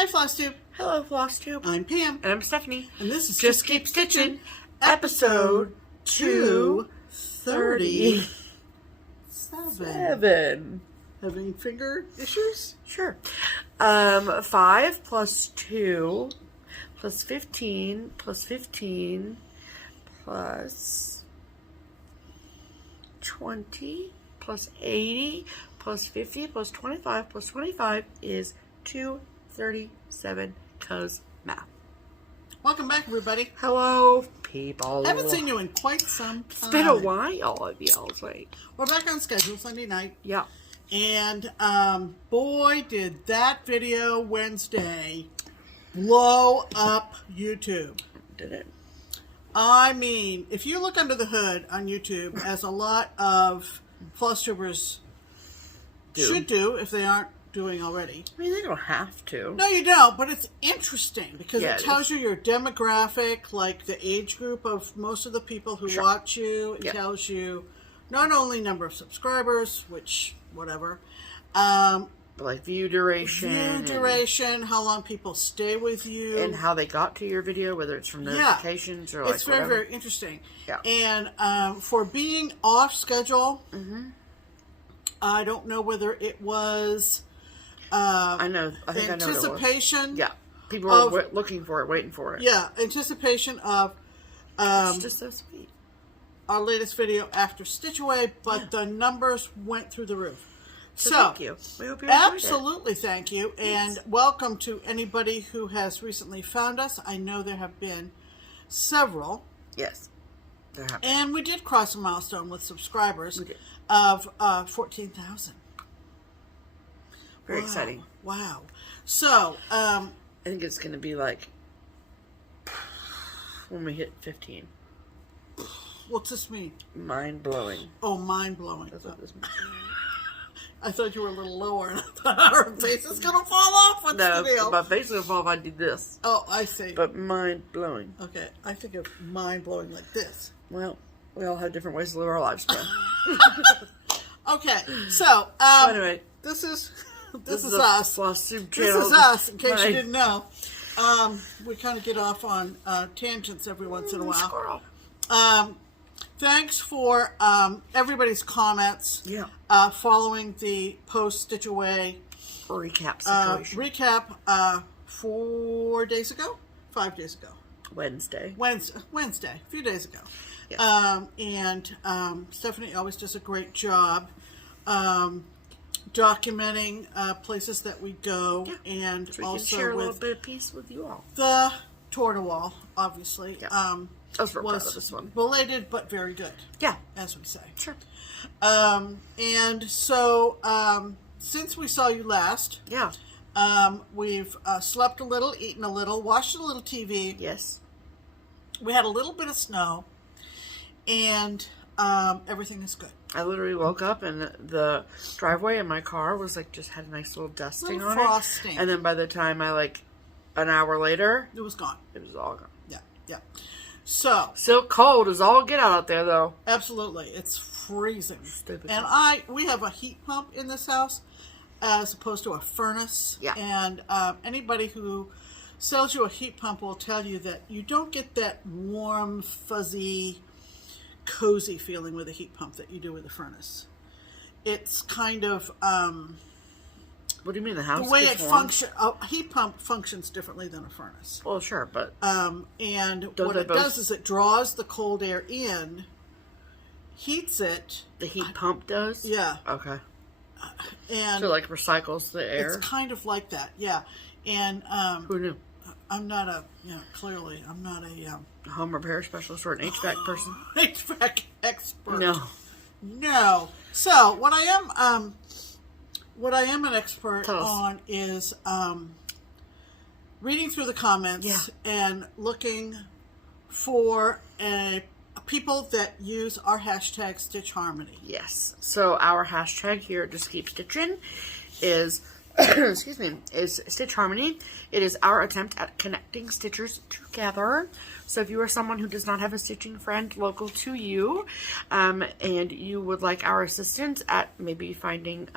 Hi, FlossTube. Hello, FlossTube. I'm Pam. And I'm Stephanie. And this is Just Keep Stitching, episode 237. Having finger issues? Sure. 5 plus 2 plus 15 plus 15 plus 20 plus 80 plus 50 plus 25 plus 25 is 237 cuz math. Welcome back, everybody. Hello, people. I haven't seen you in quite some time. It's been a while, I feels like. We're back on schedule Sunday night. Yeah. And boy, did that video Wednesday blow up YouTube. Did it? I mean, if you look under the hood on YouTube, as a lot of FlossTubers should do if they aren't doing already. I mean, they don't have to. No, you don't, but it's interesting because Yeah, it tells you your demographic, like the age group of most of the people who watch you. It tells you not only number of subscribers, which, whatever, but like view duration. how long people stay with you. And how they got to your video, whether it's from notifications or like it's very, whatever. very interesting. Yeah. And for being off schedule, I don't know whether it was... I know. I think anticipation. I know what it was. Yeah. People are looking for it, waiting for it. Yeah, anticipation of it's just so sweet. Our latest video after Stitch Away, but the numbers went through the roof. So thank you. We hope you enjoyed absolutely thank you, and welcome to anybody who has recently found us. I know there have been several. Yes, there have. And we did cross a milestone with subscribers of 14,000. Very exciting. Wow. So, I think it's going to be like when we hit 15. What's this mean? Mind blowing. Oh, mind blowing. That's what this means. I thought you were a little lower, and I thought our face is going to fall off. What's the deal? My face is going to fall if I do this. Oh, I see. But mind blowing. Okay, I think of mind blowing like this. Well, we all have different ways to live our lives, but. Okay, so anyway, this is us. FlossTube channel. This is us, in case you didn't know. We kind of get off on tangents every once in a while. Squirrel. Thanks for everybody's comments. Yeah. Following the post Stitch Away recap situation. Recap 4 days ago? 5 days ago. Wednesday. Wednesday. A few days ago. Yes. And Stephanie always does a great job documenting places that we go, and so we also can share a with little bit of peace with you all. the tour de wall, obviously. Yeah. I was real proud of this one. Belated, but very good. Yeah. As we say. Sure. And so, since we saw you last, we've slept a little, eaten a little, watched a little TV. Yes. We had a little bit of snow, and everything is good. I literally woke up and the driveway in my car was like just had a nice little dusting on frosting. It. And then by the time an hour later, it was gone. It was all gone. Yeah, yeah. So still cold as all get out there though. Absolutely, it's freezing. Stupid. And we have a heat pump in this house as opposed to a furnace. Yeah. And anybody who sells you a heat pump will tell you that you don't get that warm, fuzzy, cozy feeling with a heat pump that you do with a furnace. It's kind of what do you mean the house? The way it functions, a heat pump functions differently than a furnace. Well, sure, but and what it does is it draws the cold air in, heats it. The heat pump does? Yeah. Okay. And so like recycles the air. It's kind of like that, yeah. And who knew? I'm not clearly I'm not a home repair specialist or an HVAC person. HVAC expert. No. So what I am an expert on is reading through the comments and looking for people that use our hashtag Stitch Harmony. Yes. So our hashtag here at JustKeepStitchin is is Stitch Harmony. It is our attempt at connecting stitchers together. So if you are someone who does not have a stitching friend local to you, and you would like our assistance at maybe finding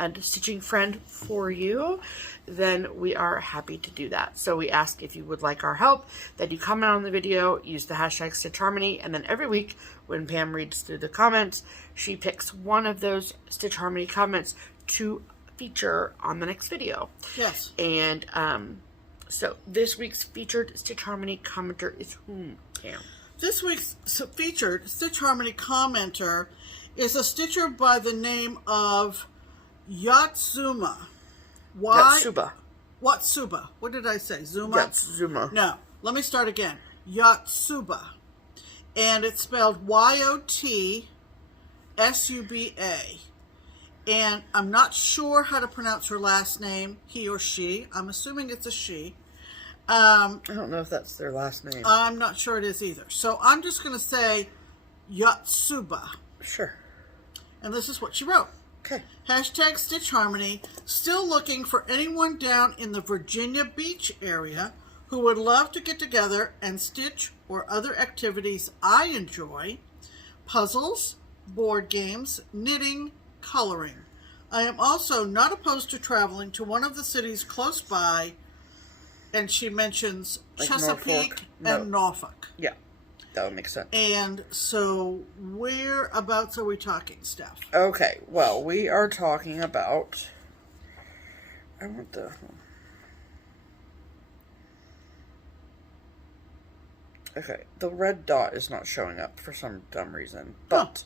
a stitching friend for you, then we are happy to do that. So we ask if you would like our help, that you comment on the video, use the hashtag Stitch Harmony, and then every week when Pam reads through the comments, she picks one of those Stitch Harmony comments to feature on the next video. Yes. And so this week's featured Stitch Harmony commenter is whom, Pam? This week's featured Stitch Harmony commenter is a stitcher by the name of Yatsuba. Watsuba. What did I say? Zuma? Yatsuba. No. Let me start again. Yatsuba. And it's spelled Yotsuba. And I'm not sure how to pronounce her last name, he or she. I'm assuming it's a she. I don't know if that's their last name. I'm not sure it is either. So I'm just going to say Yatsuba. Sure. And this is what she wrote. Okay. Hashtag Stitch Harmony. Still looking for anyone down in the Virginia Beach area who would love to get together and stitch or other activities I enjoy. Puzzles, board games, knitting, coloring. I am also not opposed to traveling to one of the cities close by, and she mentions Like Chesapeake Norfolk? and Norfolk. Yeah, that would make sense. And so whereabouts are we talking, Steph? Okay, well, we are talking about... I want the... Okay, the red dot is not showing up for some dumb reason, but...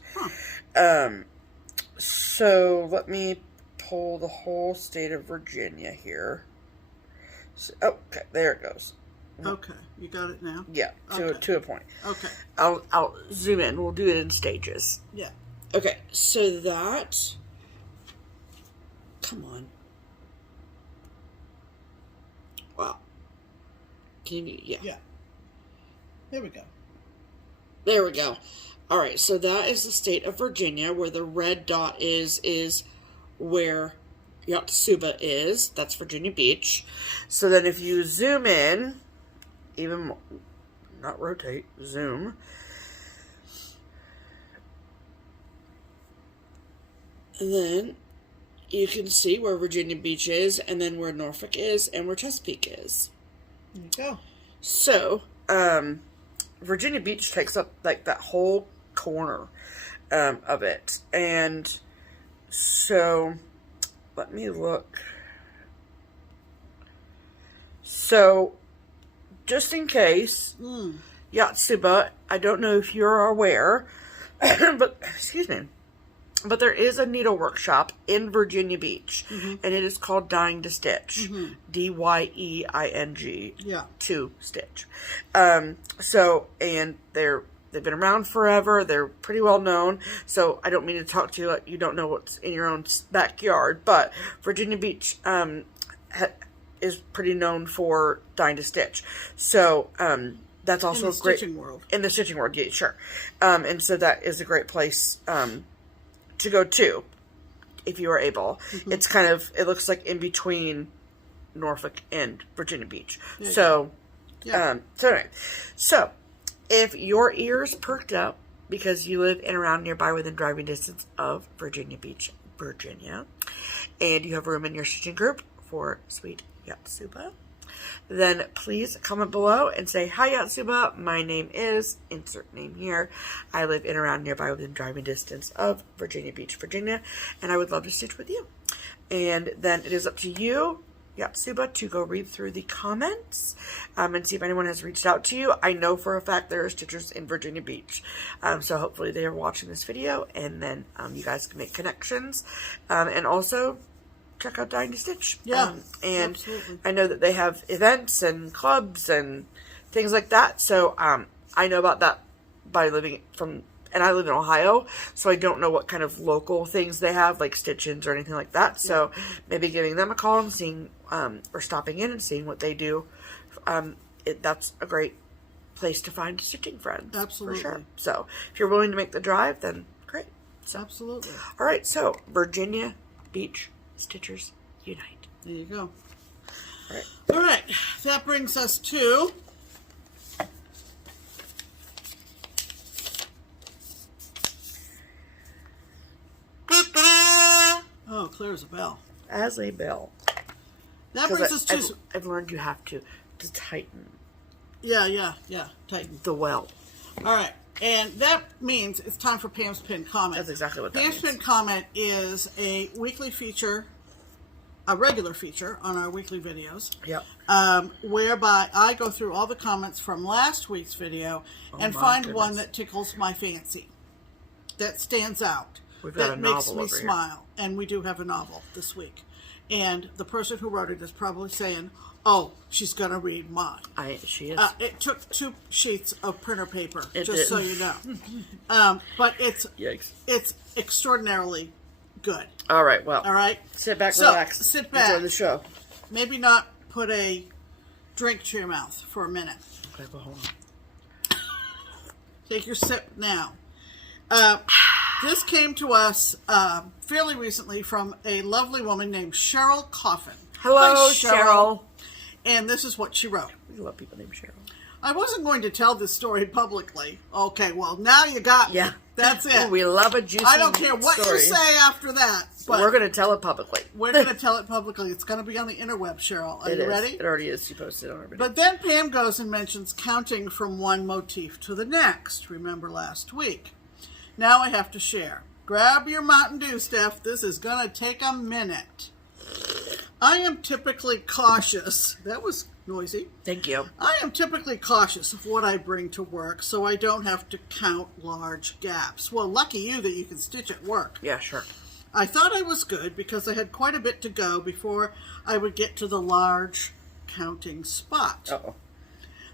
So, let me pull the whole state of Virginia here. So, okay, there it goes. Okay, you got it now? Yeah, to a point. Okay. I'll zoom in. We'll do it in stages. Yeah. Okay, so that... Come on. Wow. Can you... Yeah. Yeah. There we go. There we go. Alright, so that is the state of Virginia, where the red dot is where Yatsuba is. That's Virginia Beach. So then if you zoom in, even more, not rotate, zoom. And then you can see where Virginia Beach is, and then where Norfolk is, and where Chesapeake is. There you go. So, Virginia Beach takes up, like, that whole corner of it. And so, let me look. So, just in case, Yatsuba, I don't know if you're aware, but, excuse me, but there is a needle workshop in Virginia Beach, and it is called Dying to Stitch. D-Y-E-I-N-G. Yeah. To Stitch. So, and they've been around forever. They're pretty well known. So, I don't mean to talk to you like you don't know what's in your own backyard, but Virginia Beach is pretty known for Dying to Stitch. So, that's also in the stitching world. In the stitching world, yeah, sure. And so that is a great place to go to, if you are able. It's kind of, it looks like in between Norfolk and Virginia Beach. So, anyway. So, if your ears perked up because you live in around nearby within driving distance of Virginia Beach, Virginia, and you have room in your stitching group for sweet Yatsuba, then please comment below and say, "Hi Yatsuba, my name is," insert name here. "I live in around nearby within driving distance of Virginia Beach, Virginia, and I would love to stitch with you." And then it is up to you, Yatsuba, to go read through the comments and see if anyone has reached out to you. I know for a fact there are stitchers in Virginia Beach, so hopefully they are watching this video, and then you guys can make connections, and also check out Dying to Stitch. Yeah, and absolutely. I know that they have events and clubs and things like that, so I know about that by living and I live in Ohio, so I don't know what kind of local things they have, like stitch-ins or anything like that. So maybe giving them a call and seeing, or stopping in and seeing what they do. That's a great place to find stitching friends. Absolutely. For sure. So if you're willing to make the drive, then great. So, absolutely. All right, so Virginia Beach Stitchers Unite. There you go. All right. All right. That brings us to oh clear as a bell. As a bell. That brings us to... I've learned you have to tighten. Yeah, tighten. The well. All right. And that means it's time for Pam's Pinned Comment. That's exactly what that means. Pam's Pinned Comment is a weekly feature, a regular feature on our weekly videos. Yep. Whereby I go through all the comments from last week's video and find one that tickles my fancy, that stands out, that makes me smile. And we do have a novel this week. And the person who wrote it is probably saying, oh, she's going to read mine. She is. It took 2 sheets of printer paper, so you know. But it's extraordinarily good. All right, well. All right? Sit back, relax. Sit back. Enjoy the show. Maybe not put a drink to your mouth for a minute. Okay, well, hold on. Take your sip now. This came to us fairly recently from a lovely woman named Cheryl Coffin. Hello, Hi, Cheryl. And this is what she wrote. We love people named Cheryl. I wasn't going to tell this story publicly. Okay, well, now you got me. Yeah. That's it. We love a juicy I don't care what story. you say after that. But we're going to tell it publicly. We're going to tell it publicly. It's going to be on the interweb, Cheryl. Are you ready? It already is. She posted it on her video. But then Pam goes and mentions counting from one motif to the next. Remember last week. Now I have to share. Grab your Mountain Dew, Steph. This is going to take a minute. I am typically cautious. That was noisy. Thank you. I am typically cautious of what I bring to work so I don't have to count large gaps. Well, lucky you that you can stitch at work. Yeah, sure. I thought I was good because I had quite a bit to go before I would get to the large counting spot. Uh-oh.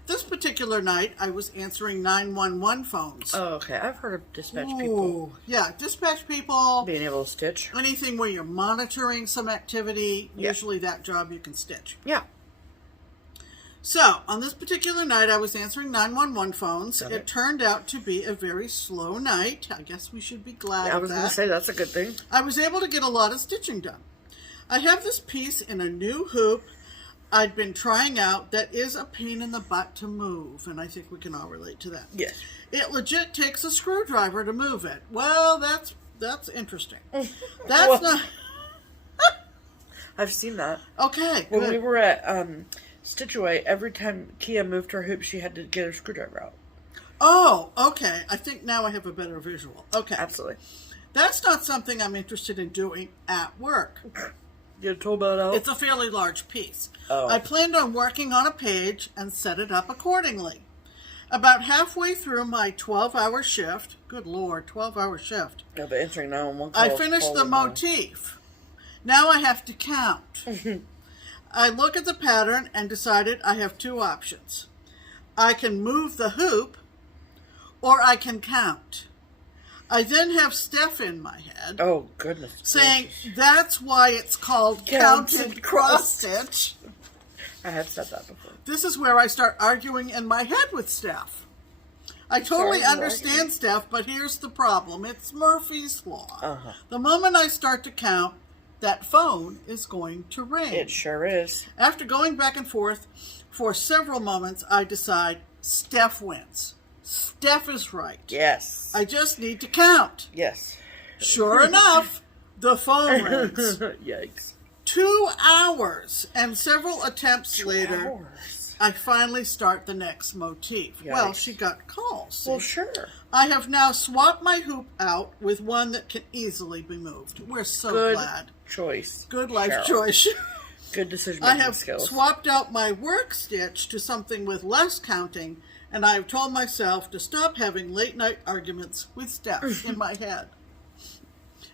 This particular night, I was answering 911 phones. Oh, okay. I've heard of dispatch people. Yeah, dispatch people. Being able to stitch. Anything where you're monitoring some activity, usually that job you can stitch. Yeah. So, on this particular night, I was answering 911 phones. It turned out to be a very slow night. I guess we should be glad of that. I was going to say, that's a good thing. I was able to get a lot of stitching done. I have this piece in a new hoop I'd been trying out that is a pain in the butt to move, and I think we can all relate to that. Yes. It legit takes a screwdriver to move it. Well, that's interesting. That's not... I've seen that. Okay, When we were at Stitch Away, every time Kia moved her hoop, she had to get her screwdriver out. Oh, okay. I think now I have a better visual. Okay. Absolutely. That's not something I'm interested in doing at work. Get a tool belt out? It's a fairly large piece. Oh. I planned on working on a page and set it up accordingly. About halfway through my 12-hour shift, good Lord, 12-hour shift, Yeah, but answering 911 calls. I finished the motif. Now I have to count. I look at the pattern and decided I have 2 options. I can move the hoop, or I can count. I then have Steph in my head. Oh, goodness. Saying that's why it's called counted cross-stitch. I have said that before. This is where I start arguing in my head with Steph. I totally understand Steph, but here's the problem. It's Murphy's Law. The moment I start to count, that phone is going to ring. It sure is. After going back and forth for several moments, I decide Steph wins. Steph is right. Yes. I just need to count. Yes. Sure enough, the phone rings. Yikes. 2 hours and several attempts later, I finally start the next motif. Yikes. Well, she got calls. See? Well, sure. I have now swapped my hoop out with one that can easily be moved. We're so glad. Choice. Good life Cheryl. choice. Good decision I making have skills. swapped out my work stitch to something with less counting, and I have told myself to stop having late night arguments with Steph in my head.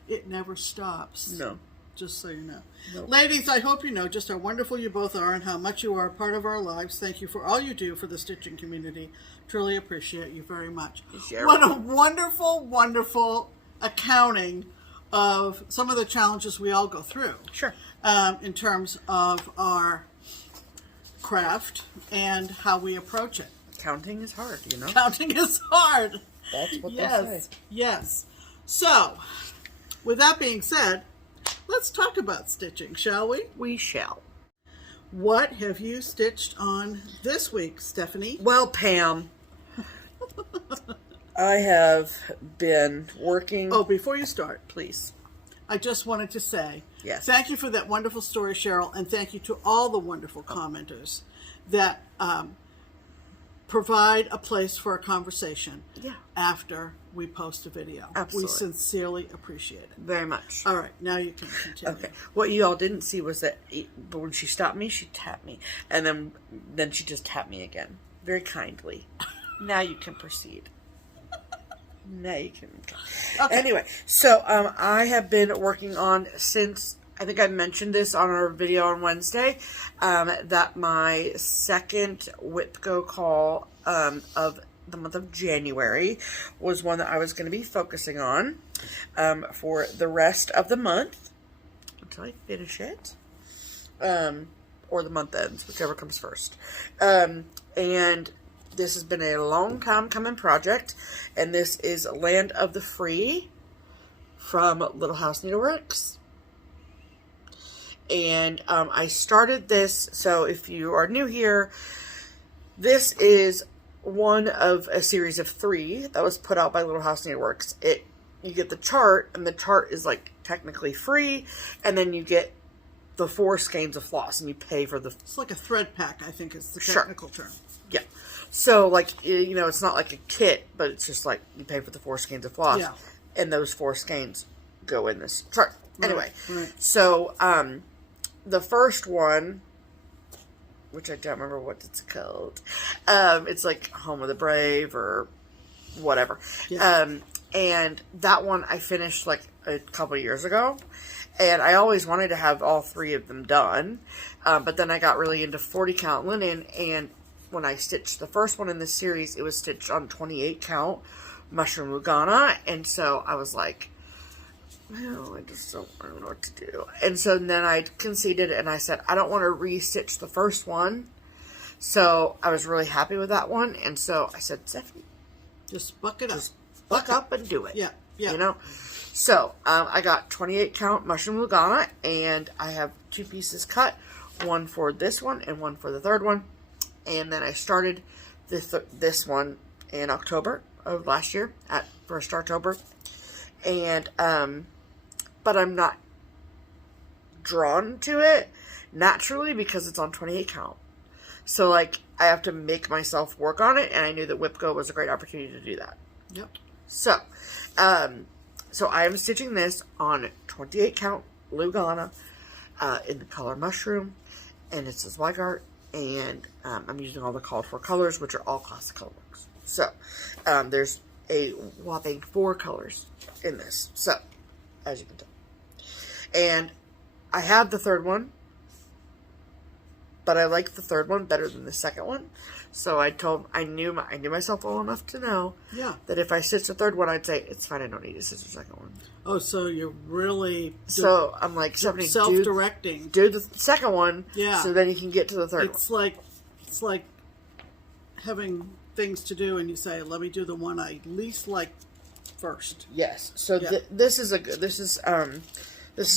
It never stops. No. Just so you know. Nope. Ladies, I hope you know just how wonderful you both are and how much you are a part of our lives. Thank you for all you do for the stitching community. Truly appreciate you very much. What a wonderful, wonderful accounting of some of the challenges we all go through. Sure. In terms of our craft and how we approach it. Counting is hard, you know? Counting is hard. That's what they say. Yes. So, with that being said, let's talk about stitching, shall we? We shall. What have you stitched on this week, Stephanie? Well, Pam, I have been working... Oh, before you start, please. I just wanted to say Yes. Thank you for that wonderful story, Cheryl, and thank you to all the wonderful commenters that provide a place for a conversation after we post a video. Absolutely. We sincerely appreciate it. Very much. All right, now you can continue. Okay. What you all didn't see was that when she stopped me, she tapped me. And then she just tapped me again. Very kindly. Now you can proceed. Now you can. Okay. Anyway, so I have been working on since, I think I mentioned this on our video on Wednesday, that my second Whip Go call of the month of January was one that I was going to be focusing on for the rest of the month until I finish it, or the month ends, whichever comes first. And this has been a long time coming project, and this is Land of the Free from Little House Needleworks. And I started this, so if you are new here, this is one of a series of 3 that was put out by Little House Needleworks. You get the chart, and the chart is like technically free, and then you get the 4 skeins of floss, and you pay for the... It's like a thread pack, I think is the technical term. Yeah. So, like, you know, it's not like a kit, but it's just like you pay for the 4 skeins of floss. Yeah. And those 4 skeins go in this chart. Anyway, right. So, the first one, which I don't remember what it's called, it's like Home of the Brave or whatever. Yeah. And that one I finished like a couple years ago. And I always wanted to have all 3 of them done. But then I got really into 40 count linen, and when I stitched the first one in this series, it was stitched on 28 count mushroom Lugana, and so I was like, well, I don't know what to do. And so then I conceded, and I said, I don't want to re-stitch the first one. So I was really happy with that one, and so I said, Stephanie, just buck it up. Just buck up and do it. Yeah, yeah. You know? So, I got 28 count mushroom Lugana, and I have 2 pieces cut, one for this one and one for the third one. And then I started this one in October of last year, at 1st October. And, but I'm not drawn to it naturally because it's on 28 count. So, like, I have to make myself work on it, and I knew that Whip Go was a great opportunity to do that. Yep. So, so I am stitching this on 28 count Lugana, in the color Mushroom, and it says Weigart. And I'm using all the called for colors, which are all classic colorworks. So, there's a whopping 4 colors in this. So, as you can tell. And I have the third but I like the third one better than the second one. So I knew myself well enough to know that if I stitch the third one, I'd say, it's fine, I don't need to stitch the second one. Oh, so you're really... So I'm like, self-directing. Do the second one, yeah. So then you can get to the third one. It's like having things to do, and you say, let me do the one I least like first. Yes. So this is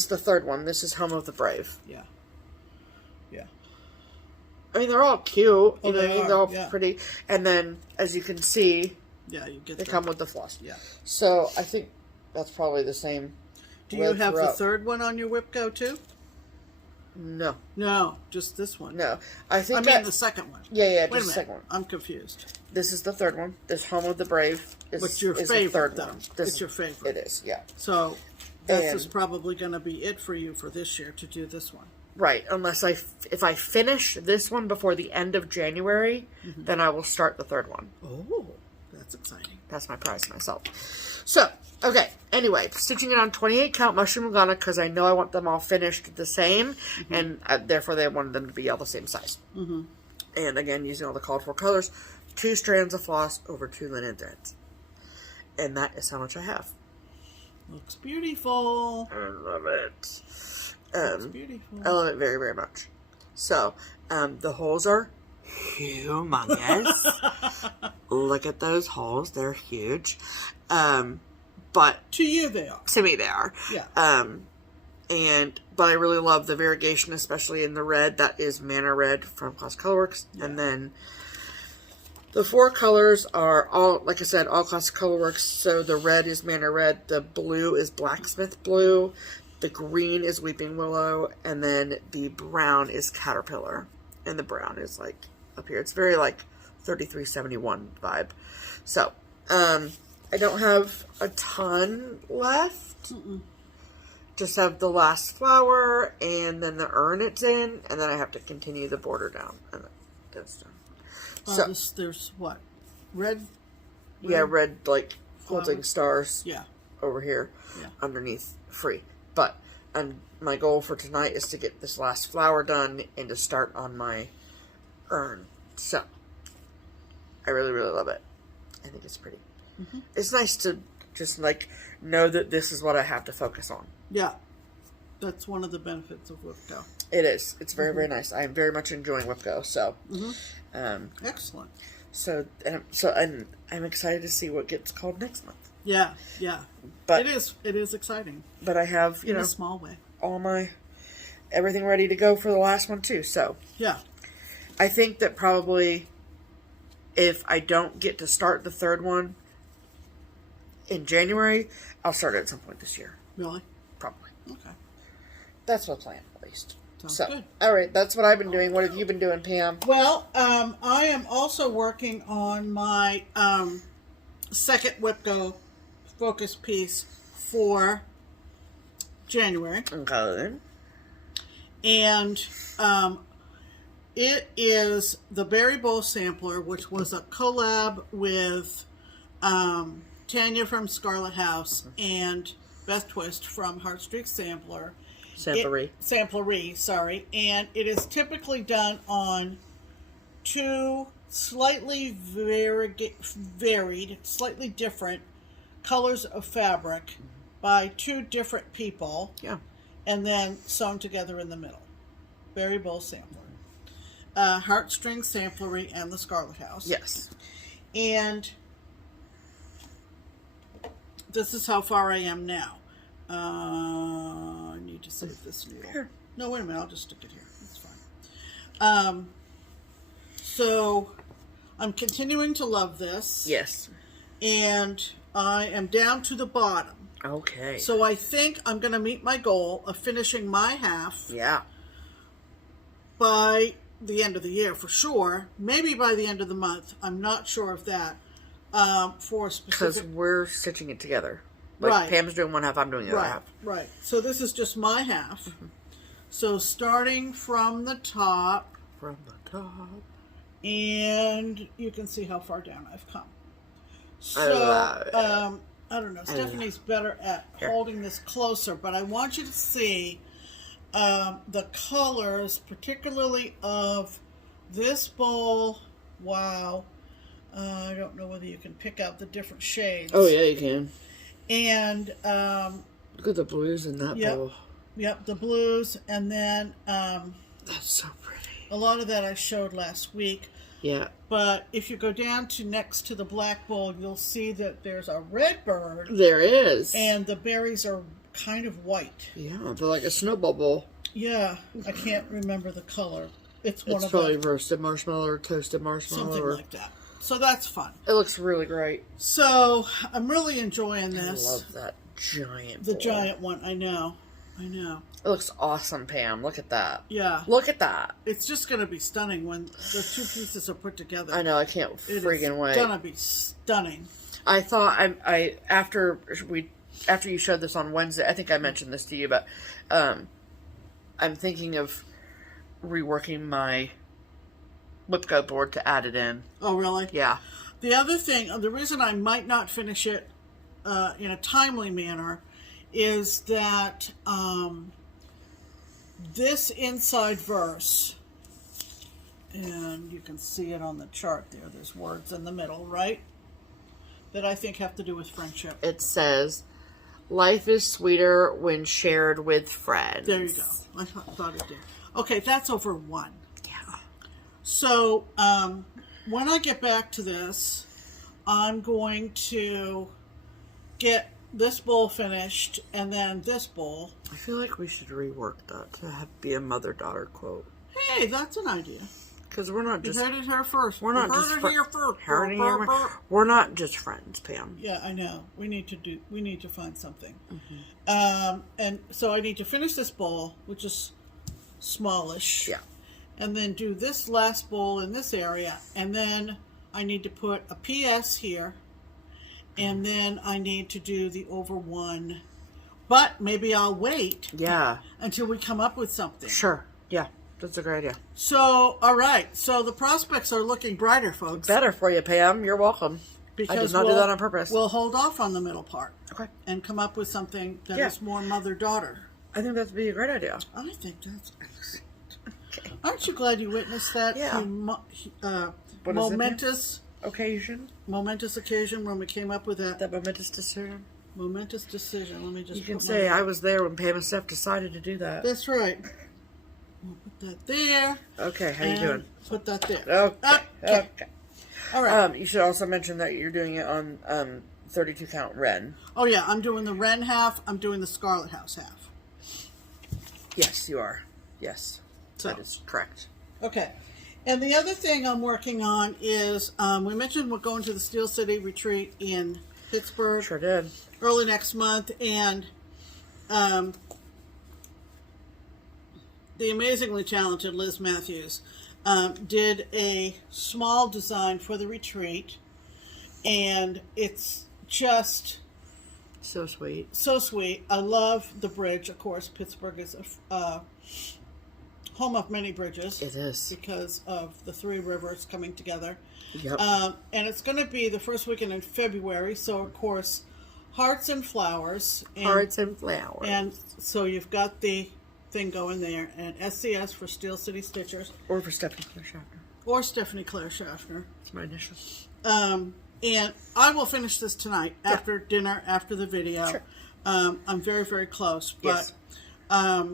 the third one. This is Home of the Brave. Yeah. Yeah. I mean, they're all cute. Oh, They're all pretty. And then, as you can see, you get they come with the floss. Yeah. So I think that's probably the same. Do you have the third one on your Whip Go too? No. No, just this one. No. I mean the second one. Yeah, Wait just the second one. I'm confused. This is the third one. This Home of the Brave is your favorite, the third though. one. It's your favorite. It is, yeah. So this is probably going to be it for you for this year to do this one. Right, unless if I finish this one before the end of January, then I will start the third one. Oh, that's exciting. That's my prize to myself. So, okay, anyway, stitching it on 28 count mushroom Lugana because I know I want them all finished the same, and therefore they wanted them to be all the same size. And again, using all the called for colors, 2 strands of floss over 2 linen threads. And that is how much I have. Looks beautiful. I love it. Looks beautiful. I love it very, very much. So, the holes are humongous. Look at those holes. They're huge. But to you they are. To me they are. Yeah. But I really love the variegation, especially in the red. That is Mana Red from Classic Colorworks. Yeah. And then the 4 colors are all, like I said, all Classic Colorworks. So the red is Mana Red. The blue is Blacksmith Blue. The green is Weeping Willow, and then the brown is Caterpillar, and the brown is like up here. It's very like 3371 vibe. So, I don't have a ton left. Just have the last flower and then the urn it's in, and then I have to continue the border down, and that's done. So there's what? Red? Yeah, red like holding stars. Yeah. Over here, underneath free. But my goal for tonight is to get this last flower done and to start on my urn. So I really, really love it. I think it's pretty. It's nice to just like know that this is what I have to focus on. Yeah, that's one of the benefits of WIPGO. It is. It's very, very nice. I'm very much enjoying WIPGO. So, excellent. So I'm excited to see what gets called next month. Yeah. But it is exciting. But I have in a small way all everything ready to go for the last one too. So yeah, I think that probably if I don't get to start the third one in January, I'll start it at some point this year. Really? Probably. Okay. That's my plan, at least. Sounds good. All right, that's what I've been doing. What have you been doing, Pam? Well, I am also working on my second WIPGO focus piece for January. Okay. And it is the Berry Bowl Sampler, which was a collab with Tanya from Scarlet House and Beth Twist from Heartstreak Samplery. Sorry. And it is typically done on two slightly varied, slightly different colors of fabric by two different people. Yeah. And then sewn together in the middle. Berry Bowl Sampler. Heartstring Samplery and the Scarlet House. Yes. And this is how far I am now. I need to save this needle. Here. No, wait a minute. I'll just stick it here. That's fine. So I'm continuing to love this. Yes. And I am down to the bottom. Okay. So I think I'm going to meet my goal of finishing my half. Yeah. By the end of the year, for sure. Maybe by the end of the month. I'm not sure of that. For specific... Because we're stitching it together. Like, right. Pam's doing one half, I'm doing the other half. Right. So this is just my half. So starting from the top. And you can see how far down I've come. So, I don't know. Stephanie's better at holding this closer, but I want you to see the colors, particularly of this bowl. Wow. I don't know whether you can pick out the different shades. Oh, yeah, you can. And look at the blues in that bowl. Yep, the blues. And then that's so pretty. A lot of that I showed last week. Yeah. But if you go down to next to the black bowl, you'll see that there's a red bird. There is. And the berries are kind of white. Yeah, they're like a snowball bowl. Yeah, I can't remember the color. It's probably roasted marshmallow or toasted marshmallow. Something like that. So that's fun. It looks really great. So I'm really enjoying this. I love that giant bowl. The giant one, I know. It looks awesome, Pam. Look at that. Yeah. Look at that. It's just going to be stunning when the two pieces are put together. I know. I can't friggin' wait. It's going to be stunning. I thought after you showed this on Wednesday, I think I mentioned this to you, but I'm thinking of reworking my WIPGO board to add it in. Oh, really? Yeah. The other thing, the reason I might not finish it in a timely manner is that this inside verse, and you can see it on the chart there, there's words in the middle, right? That I think have to do with friendship. It says, life is sweeter when shared with friends. There you go. I thought it did. Okay, that's over one. Yeah. So, when I get back to this, I'm going to get this bowl finished, and then this bowl. I feel like we should rework that to be a mother-daughter quote. Hey, that's an idea. Because we're not just... You heard it here first. We're not you just... heard it here first. We're not just friends, Pam. Yeah, I know. We need to find something. And so I need to finish this bowl, which is smallish. Yeah. And then do this last bowl in this area. And then I need to put a PS here. And then I need to do the over one. But maybe I'll wait. Yeah. Until we come up with something. Sure. Yeah. That's a great idea. So, all right. So the prospects are looking brighter, folks. Better for you, Pam. You're welcome. Because I did not do that on purpose. We'll hold off on the middle part. Okay. And come up with something that is more mother-daughter. I think that'd be a great idea. I think that's excellent. Okay. Aren't you glad you witnessed that? Yeah. Momentous occasion. Momentous occasion when we came up with that. That momentous decision. Momentous decision. Let me just. You can say I was there when Pam and Steph decided to do that. That's right. We'll put that there. Okay. How you doing? Put that there. Okay. All right. You should also mention that you're doing it on 32 count Ren. Oh yeah, I'm doing the Ren half. I'm doing the Scarlet House half. Yes, you are. Yes, so, that is correct. Okay. And the other thing I'm working on is, we mentioned we're going to the Steel City retreat in Pittsburgh. Sure did. Early next month. And the amazingly talented Liz Matthews did a small design for the retreat. And it's just... so sweet. So sweet. I love the bridge. Of course, Pittsburgh is a... home of many bridges. It is. Because of the three rivers coming together. Yep. And it's going to be the first weekend in February. So, of course, hearts and flowers. Hearts and flowers. And so you've got the thing going there. And SCS for Steel City Stitchers. Or for Stephanie Claire Schaffner. Or Stephanie Claire Schaffner. It's my initials. And I will finish this tonight after dinner, after the video. Sure. I'm very, very close. But... yes.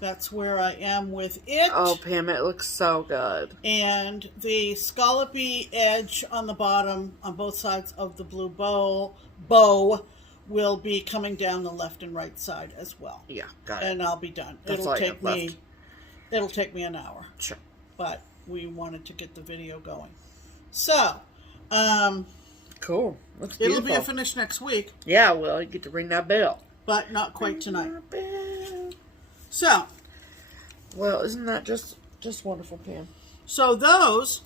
That's where I am with it. Oh, Pam, it looks so good. And the scallopy edge on the bottom, on both sides of the blue bow will be coming down the left and right side as well. Yeah, got it. And I'll be done. That's It'll take me an hour. Sure. But we wanted to get the video going. So, cool. Looks beautiful. It'll be a finish next week. Yeah, well, you get to ring that bell. But not quite tonight. So, well, isn't that just wonderful, Pam? So those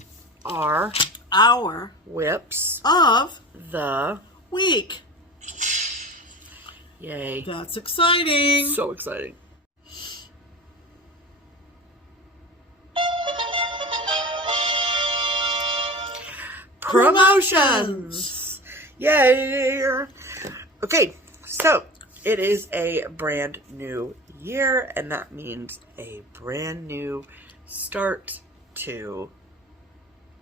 are our whips of the week. Yay. That's exciting. So exciting. Promotions. Yay. Okay, so it is a brand new year, and that means a brand new start to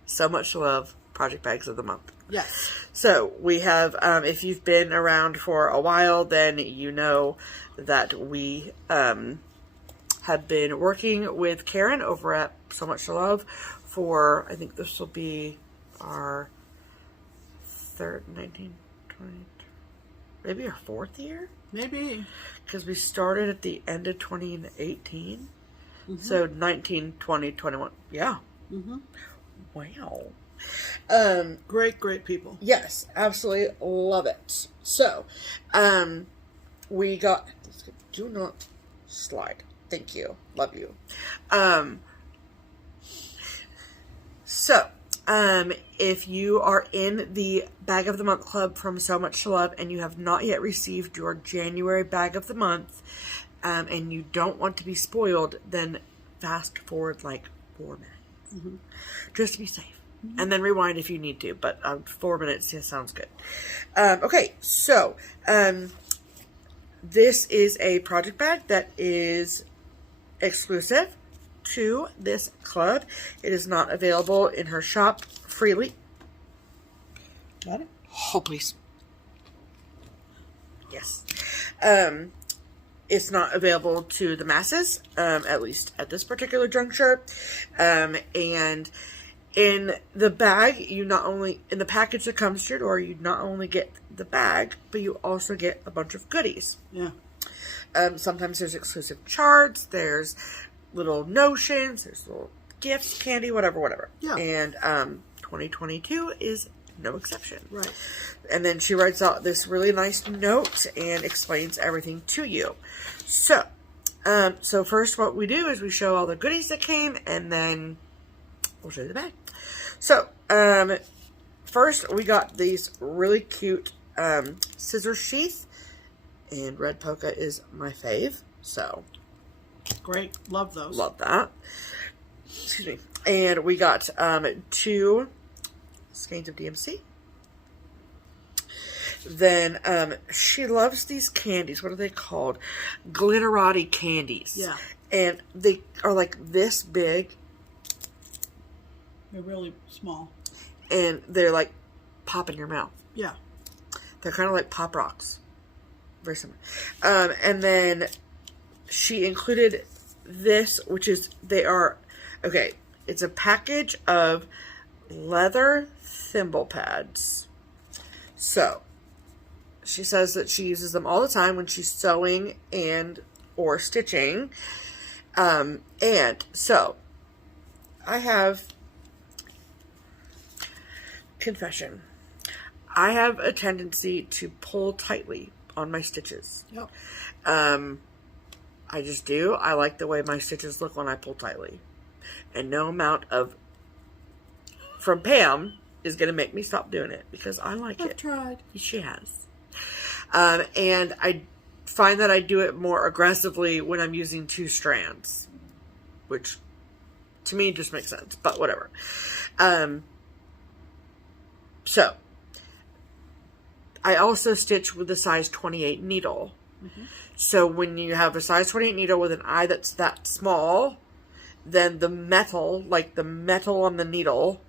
SewMuch2Luv Project Bags of the Month. Yes. So we have, if you've been around for a while, then you know that we have been working with Karen over at SewMuch2Luv for, I think this will be our third, 19, 20, maybe our fourth year? Maybe. Because we started at the end of 2018. Mm-hmm. So 19, 20, 21. Yeah. Mm-hmm. Wow. Great people. Yes, absolutely love it. So, we got, do not slide. Thank you. Love you. If you are in the Bag of the Month Club from SewMuch2Luv and you have not yet received your January Bag of the Month, and you don't want to be spoiled, then fast forward like 4 minutes. Mm-hmm. Just to be safe. Mm-hmm. And then rewind if you need to, but 4 minutes, yeah, sounds good. Okay, so this is a project bag that is exclusive to this club. It is not available in her shop freely. Got it? Oh, please. Yes. It's not available to the masses, at least at this particular juncture. And in the bag, you not only, in the package that comes to your door, you not only get the bag, but you also get a bunch of goodies. Yeah. Sometimes there's exclusive charts, there's little notions, there's little gifts, candy, whatever. Yeah. And 2022 is no exception. Right. And then she writes out this really nice note and explains everything to you. So, so first what we do is we show all the goodies that came, and then we'll show you the bag. So, first we got these really cute scissor sheath, and red polka is my fave, so. Great. Love those. Love that. Excuse me. And we got 2 skeins of DMC. Then she loves these candies. What are they called? Glitterati candies. Yeah. And they are like this big. They're really small. And they're like pop in your mouth. Yeah. They're kind of like Pop Rocks. Very similar. And then she included this, which is, they are, okay, it's a package of leather thimble pads. So, she says that she uses them all the time when she's sewing and or stitching. And so, I have, confession, I have a tendency to pull tightly on my stitches. Yep. I just do. I like the way my stitches look when I pull tightly. And no amount of from Pam is going to make me stop doing it, because I like it. I've tried. She has. And I find that I do it more aggressively when I'm using 2 strands, which to me just makes sense, but whatever. So, I also stitch with a size 28 needle. Mm-hmm. So when you have a size 28 needle with an eye that's that small, then the metal, like the metal on the needle,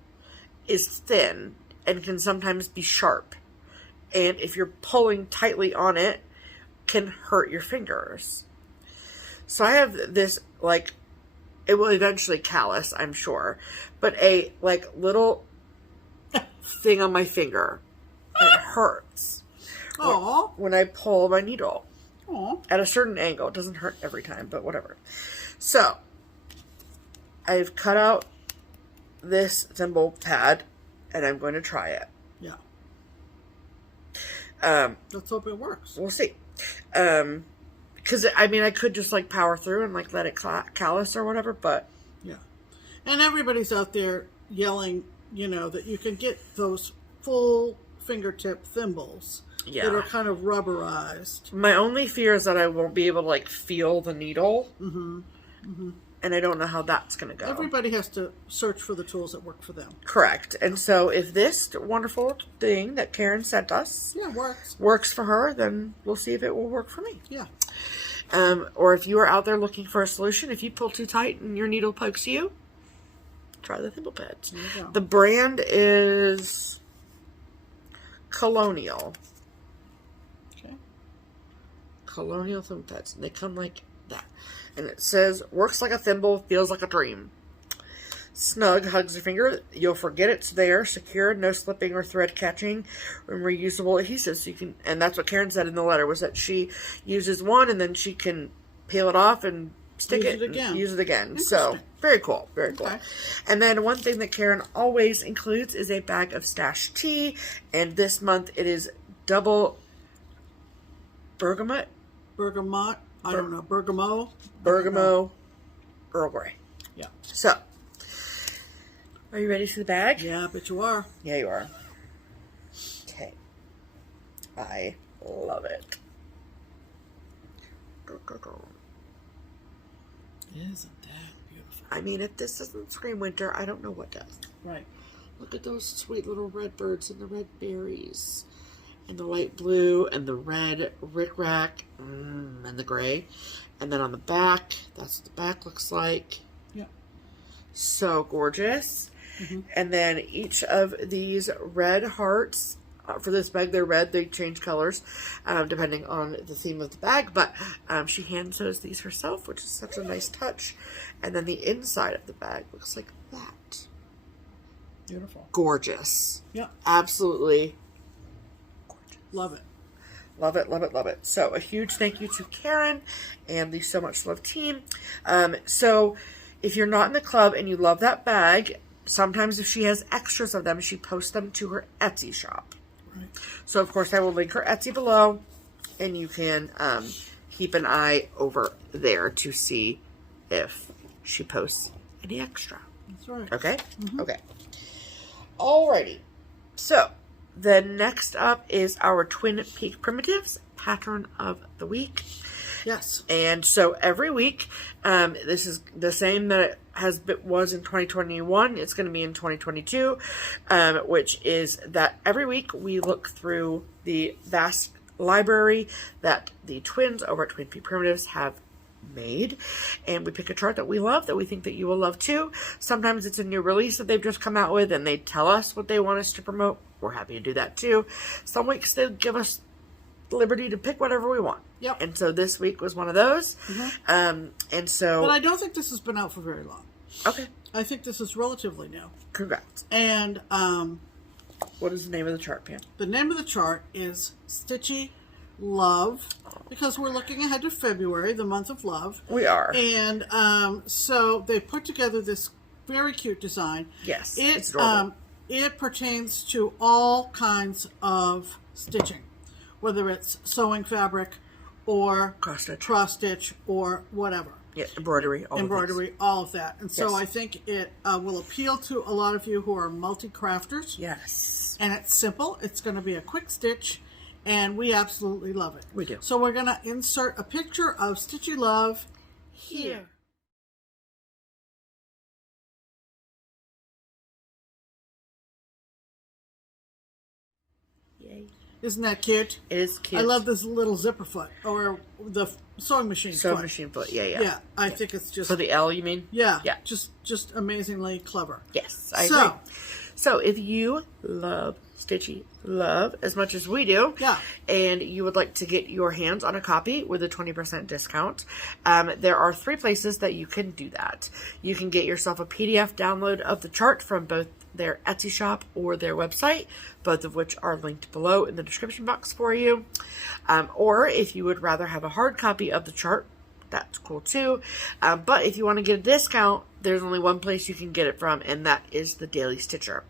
is thin and can sometimes be sharp. And if you're pulling tightly on it, can hurt your fingers. So I have this, like, it will eventually callus, I'm sure, but a, like, little thing on my finger. It hurts. Aww. When I pull my needle. Aww. At a certain angle. It doesn't hurt every time, but whatever. So, I've cut out this thimble pad, and I'm going to try it. Yeah. Let's hope it works. We'll see. Because, I mean, I could just, like, power through and, like, let it callus or whatever, but... Yeah. And everybody's out there yelling, you know, that you can get those full fingertip thimbles. Yeah. That are kind of rubberized. My only fear is that I won't be able to, like, feel the needle. Mm-hmm. Mm-hmm. And I don't know how that's going to go. Everybody has to search for the tools that work for them. Correct. And so if this wonderful thing that Karen sent us works for her, then we'll see if it will work for me. Yeah. Or if you are out there looking for a solution, if you pull too tight and your needle pokes you, try the thimble pads. There you go. The brand is Colonial. Okay. Colonial thimble pads. And they come like that. And it says, works like a thimble, feels like a dream. Snug, hugs your finger. You'll forget it's there. Secure, no slipping or thread catching. And reusable adhesive. So you can, and that's what Karen said in the letter, was that she uses one and then she can peel it off and stick it again. And use it again. So, very cool. Very cool. Okay. And then one thing that Karen always includes is a bag of stash tea. And this month it is double bergamot. Bergamot. I don't know. Bergamot. Bergamot. Earl Grey. Yeah. So, are you ready for the bag? Yeah, I bet you are. Yeah, you are. Okay. I love it. Isn't that beautiful? I mean, if this doesn't scream winter, I don't know what does. Right. Look at those sweet little red birds and the red berries. And the light blue and the red rickrack and the gray. And then on the back, that's what the back looks like. Yeah. So gorgeous. Mm-hmm. And then each of these red hearts, for this bag, they're red. They change colors depending on the theme of the bag. But she hand sews these herself, which is such a nice touch. And then the inside of the bag looks like that. Beautiful. Gorgeous. Yeah. Absolutely gorgeous. Love it. Love it, love it, love it. So a huge thank you to Karen and the SewMuch2Luv team. So if you're not in the club and you love that bag, sometimes if she has extras of them, she posts them to her Etsy shop. Right. So, of course, I will link her Etsy below, and you can keep an eye over there to see if she posts any extra. That's right. Okay? Okay. Alrighty. So, the next up is our Twin Peak Primitives Pattern of the Week. Yes. And so every week, this is the same that it was in 2021. It's going to be in 2022, which is that every week we look through the vast library that the twins over at Twin Peak Primitives have made, and we pick a chart that we love, that we think that you will love too. Sometimes it's a new release that they've just come out with, and they tell us what they want us to promote. We're happy to do that too. Some weeks they give us liberty to pick whatever we want. Yep. And so this week was one of those. And so... But I don't think this has been out for very long. Okay. I think this is relatively new. Congrats. And what is the name of the chart, Pam? the name of the chart is Stitchy Love, because we're looking ahead to February, the month of love. We are. And so they put together this very cute design. Yes, it's adorable. It pertains to all kinds of stitching, whether it's sewing fabric or cross stitch or whatever. Yeah, embroidery, all of that. And so Yes. I think it will appeal to a lot of you who are multi-crafters. Yes. And it's simple. It's going to be a quick stitch, and we absolutely love it. We do. So we're going to insert a picture of Stitchy Love here. Yay. Isn't that cute? It is cute. I love this little zipper foot, or the sewing machine Sewing foot. machine foot, yeah. Yeah, I think it's just... So the L, you mean? Yeah, Yeah. just amazingly clever. Yes, I agree. So if you love Stitchy Love as much as we do, yeah, and you would like to get your hands on a copy with a 20% discount, there are 3 places that you can do that. You can get yourself a PDF download of the chart from both their Etsy shop or their website, both of which are linked below in the description box for you. Or if you would rather have a hard copy of the chart, that's cool too. But if you want to get a discount, there's only one place you can get it from, and that is the Daily Stitcher.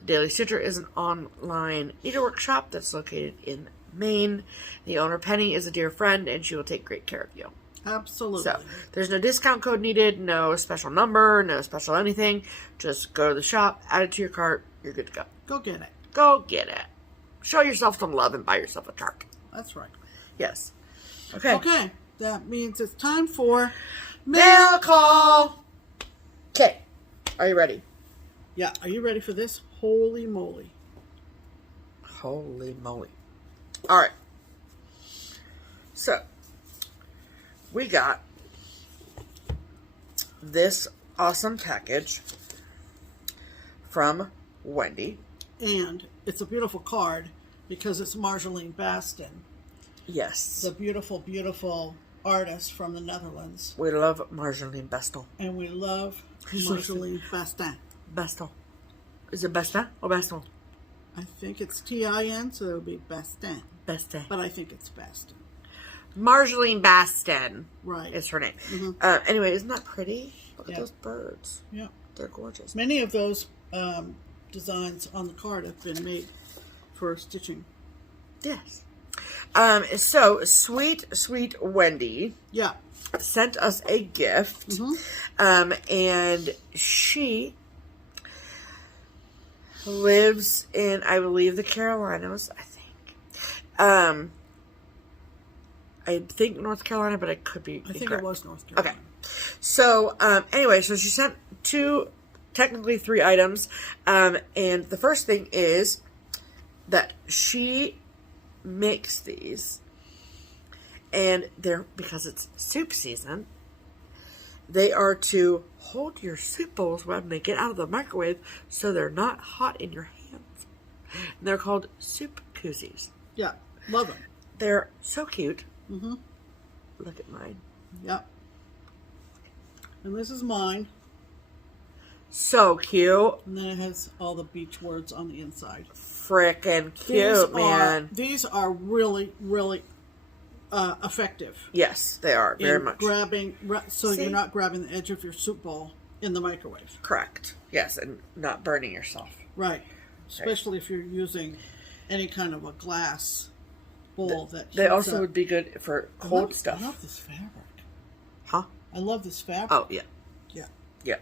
The Daily Stitcher is an online needlework shop that's located in Maine. The owner, Penny, is a dear friend, and she will take great care of you. Absolutely. So there's no discount code needed, no special number, no special anything. Just go to the shop, add it to your cart, you're good to go. Go get it. Go get it. Show yourself some love and buy yourself a chart. That's right. Yes. Okay. Okay. That means it's time for Mail call. Okay. Are you ready? Yeah. Are you ready for this? Holy moly. Holy moly. All right. So, we got this awesome package from Wendy. And it's a beautiful card because it's Marjolein Baston, Yes. the beautiful, beautiful artist from the Netherlands. We love Marjolein Baston. And we love Marjolein Baston. Baston. Is it Baston or Baston? I think it's T-I-N, so it would be Baston. Baston. But I think it's Baston. Marjolein Baston. Right. Is her name. Mm-hmm. Anyway, isn't that pretty? Look Yeah. at those birds. Yeah. They're gorgeous. Many of those designs on the card have been made for stitching. Yes. So, sweet Wendy Yeah. sent us a gift. Mm-hmm. And she lives in, I believe, the Carolinas, I think North Carolina, but I could be I think incorrect. it was North Carolina. Okay. So, anyway, so she sent 2, technically 3 items. And the first thing is that she makes these, and they're, because it's soup season, they are to hold your soup bowls when they get out of the microwave so they're not hot in your hands. And they're called soup koozies. Yeah. Love them. They're so cute. Mm-hmm. Look at mine. Yep. And this is mine. So cute. And then it has all the beach words on the inside. Frickin' cute, man. These are really, really effective. Yes, they are. Very in much. Grabbing, so See? you're not grabbing the edge of your soup bowl. in the microwave. Correct. Yes, and not burning yourself. Right. Especially if you're using any kind of a glass bowl that they also would be good for cold stuff. I love this fabric. Huh? I love this fabric. Oh, yeah. Yeah. Yeah.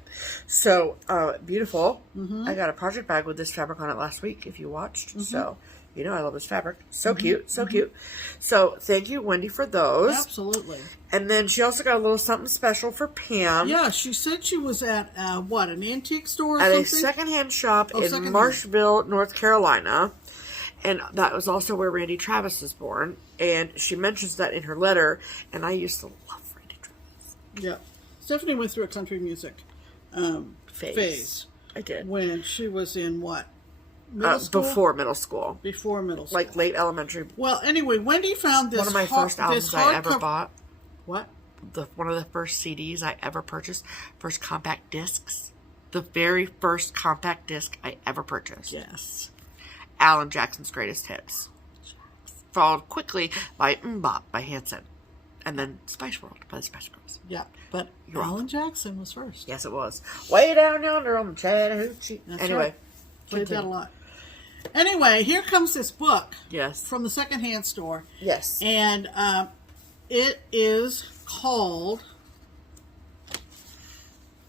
So, beautiful. I got a project bag with this fabric on it last week, if you watched. So, you know I love this fabric. So cute. So cute. So, thank you, Wendy, for those. Absolutely. And then she also got a little something special for Pam. Yeah, she said she was at, an antique store or at something? a secondhand shop in secondhand. Marshville, North Carolina. And that was also where Randy Travis was born. And she mentions that in her letter. And I used to love Randy Travis. Yeah. Stephanie went through a country music phase. I did. When she was in what? Middle school? Before middle school. Before middle school. Like late elementary. Well, anyway, Wendy found this. One of my first albums I ever bought. What? One of the first CDs I ever purchased. First compact discs. The very first compact disc I ever purchased. Yes. Alan Jackson's Greatest Hits. Followed quickly by Mbop by Hanson. And then Spice World by the Spice Girls. Yeah, but Alan Jackson was first. Yes, it was. Way down yonder on the Chattahoochee. That's anyway. Right. Played that a lot. Anyway, here comes this book. Yes. From the secondhand store. Yes. And it is called...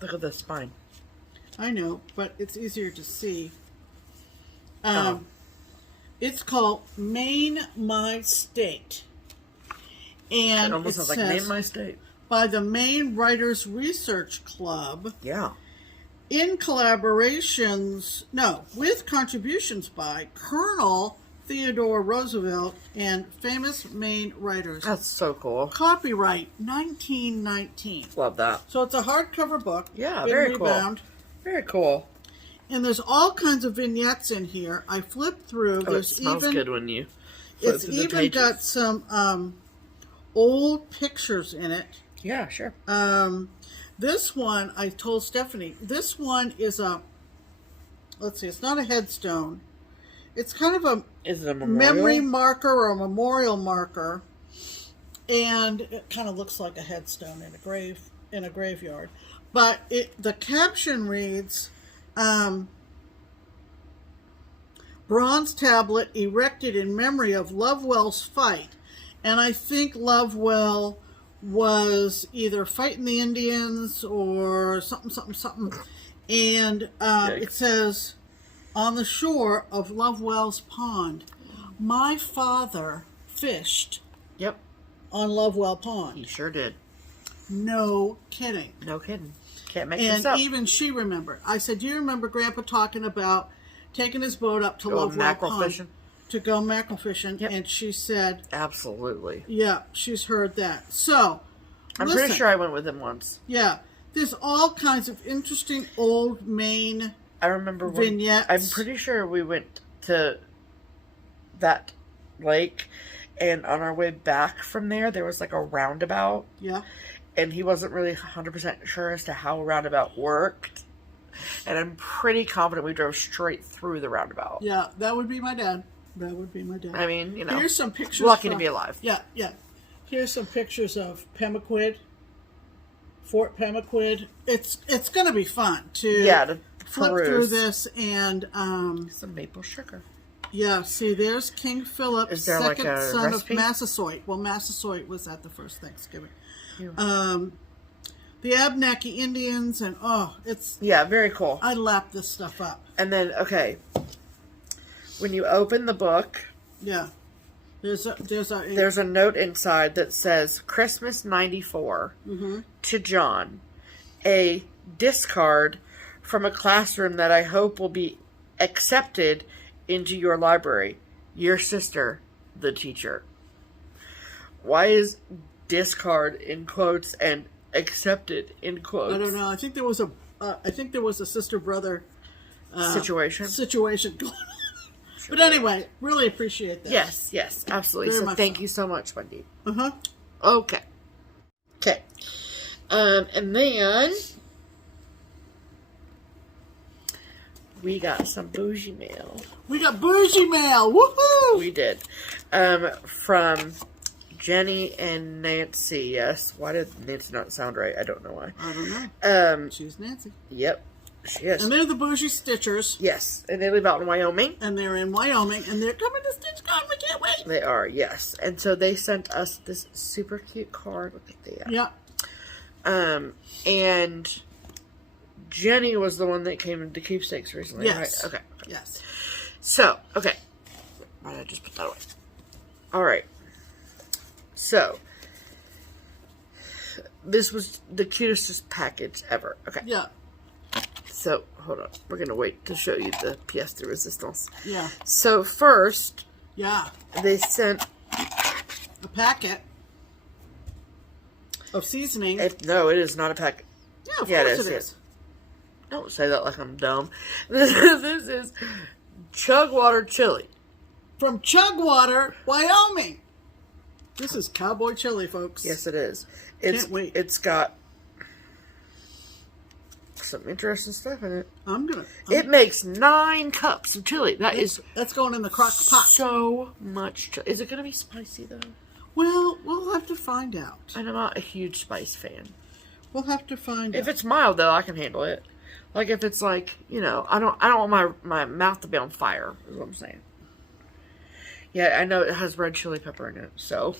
Look at the spine. I know, but it's easier to see. It's called Maine My State. And it almost sounds like Name My State. By the Maine Writers Research Club. Yeah. With contributions by Colonel Theodore Roosevelt and famous Maine writers. That's so cool. Copyright 1919. Love that. So it's a hardcover book. Yeah, very rebound. Cool. Very cool. And there's all kinds of vignettes in here. I flipped through. Oh, it smells good when you It's even got some old pictures in it. Yeah, sure. This one, I told Stephanie, this one is let's see, it's not a headstone. It's kind of a Is it a memorial? Memory marker or a memorial marker. And it kind of looks like a headstone in a graveyard. But the caption reads, bronze tablet erected in memory of Lovewell's fight. And I think Lovewell was either fighting the Indians or something. And it says, on the shore of Lovewell's pond, my father fished. Yep. On Lovewell Pond. He sure did. No kidding. No kidding. Can't make this up. And even she remembered. I said, do you remember Grandpa talking about taking his boat up to Lovewell Pond fishing? To go mackerel fishing? Yep. And she said... Absolutely. Yeah, she's heard that. So, I'm pretty sure I went with him once. Yeah. There's all kinds of interesting old Maine vignettes. I'm pretty sure we went to that lake, and on our way back from there was like a roundabout. Yeah. And he wasn't really 100% sure as to how a roundabout worked. And I'm pretty confident we drove straight through the roundabout. Yeah, that would be my dad. I mean, you know. Here's some pictures. Lucky to be alive. Yeah, yeah. Here's some pictures of Pemaquid. Fort Pemaquid. It's going to be fun to flip through this and some maple sugar. Yeah, see, there's King Philip, second like a son recipe? of Massasoit. Well, Massasoit was at the first Thanksgiving. The Abnaki Indians, and it's... Yeah, very cool. I lap this stuff up. And then, okay, when you open the book... Yeah. There's a note inside that says, Christmas 94, to John, a discard from a classroom that I hope will be accepted into your library. Your sister, the teacher. Why is discard in quotes and accepted in quotes? I don't know. I think there was a sister brother situation going on. But anyway, really appreciate that. Yes, absolutely. Very so much thank you so much, Wendy. Okay. And then we got some Bougie mail. We got Bougie mail. Woohoo! We did. From Jenny and Nancy. Yes. Why did Nancy not sound right? I don't know why. I don't know. She's Nancy. Yep. She is. And they're the Bougie Stitchers. Yes. And they live out in Wyoming. And they're in Wyoming. And they're coming to StitchCon. We can't wait. They are, yes. And so they sent us this super cute card. Look at that. Yeah. And Jenny was the one that came into Keepsakes recently, yes. right? Okay. Yes. So, okay. Why did I just put that away? All right. So, this was the cutest package ever. Okay. Yeah. So, hold on. We're going to wait to show you the pièce de résistance. Yeah. So, first, yeah, they sent a packet of seasoning. No, it is not a packet. Yeah, of course it is. Don't say that like I'm dumb. This is Chugwater chili. From Chugwater, Wyoming. This is cowboy chili, folks. Yes, it is. Can't wait. It's got some interesting stuff in it. It makes 9 cups of chili. That's going in the crock pot. So much chili. Is it going to be spicy, though? Well, we'll have to find out. And I'm not a huge spice fan. We'll have to find out. If it's mild, though, I can handle it. Like, if it's like, you know, I don't want my mouth to be on fire, is what I'm saying. Yeah, I know it has red chili pepper in it, so.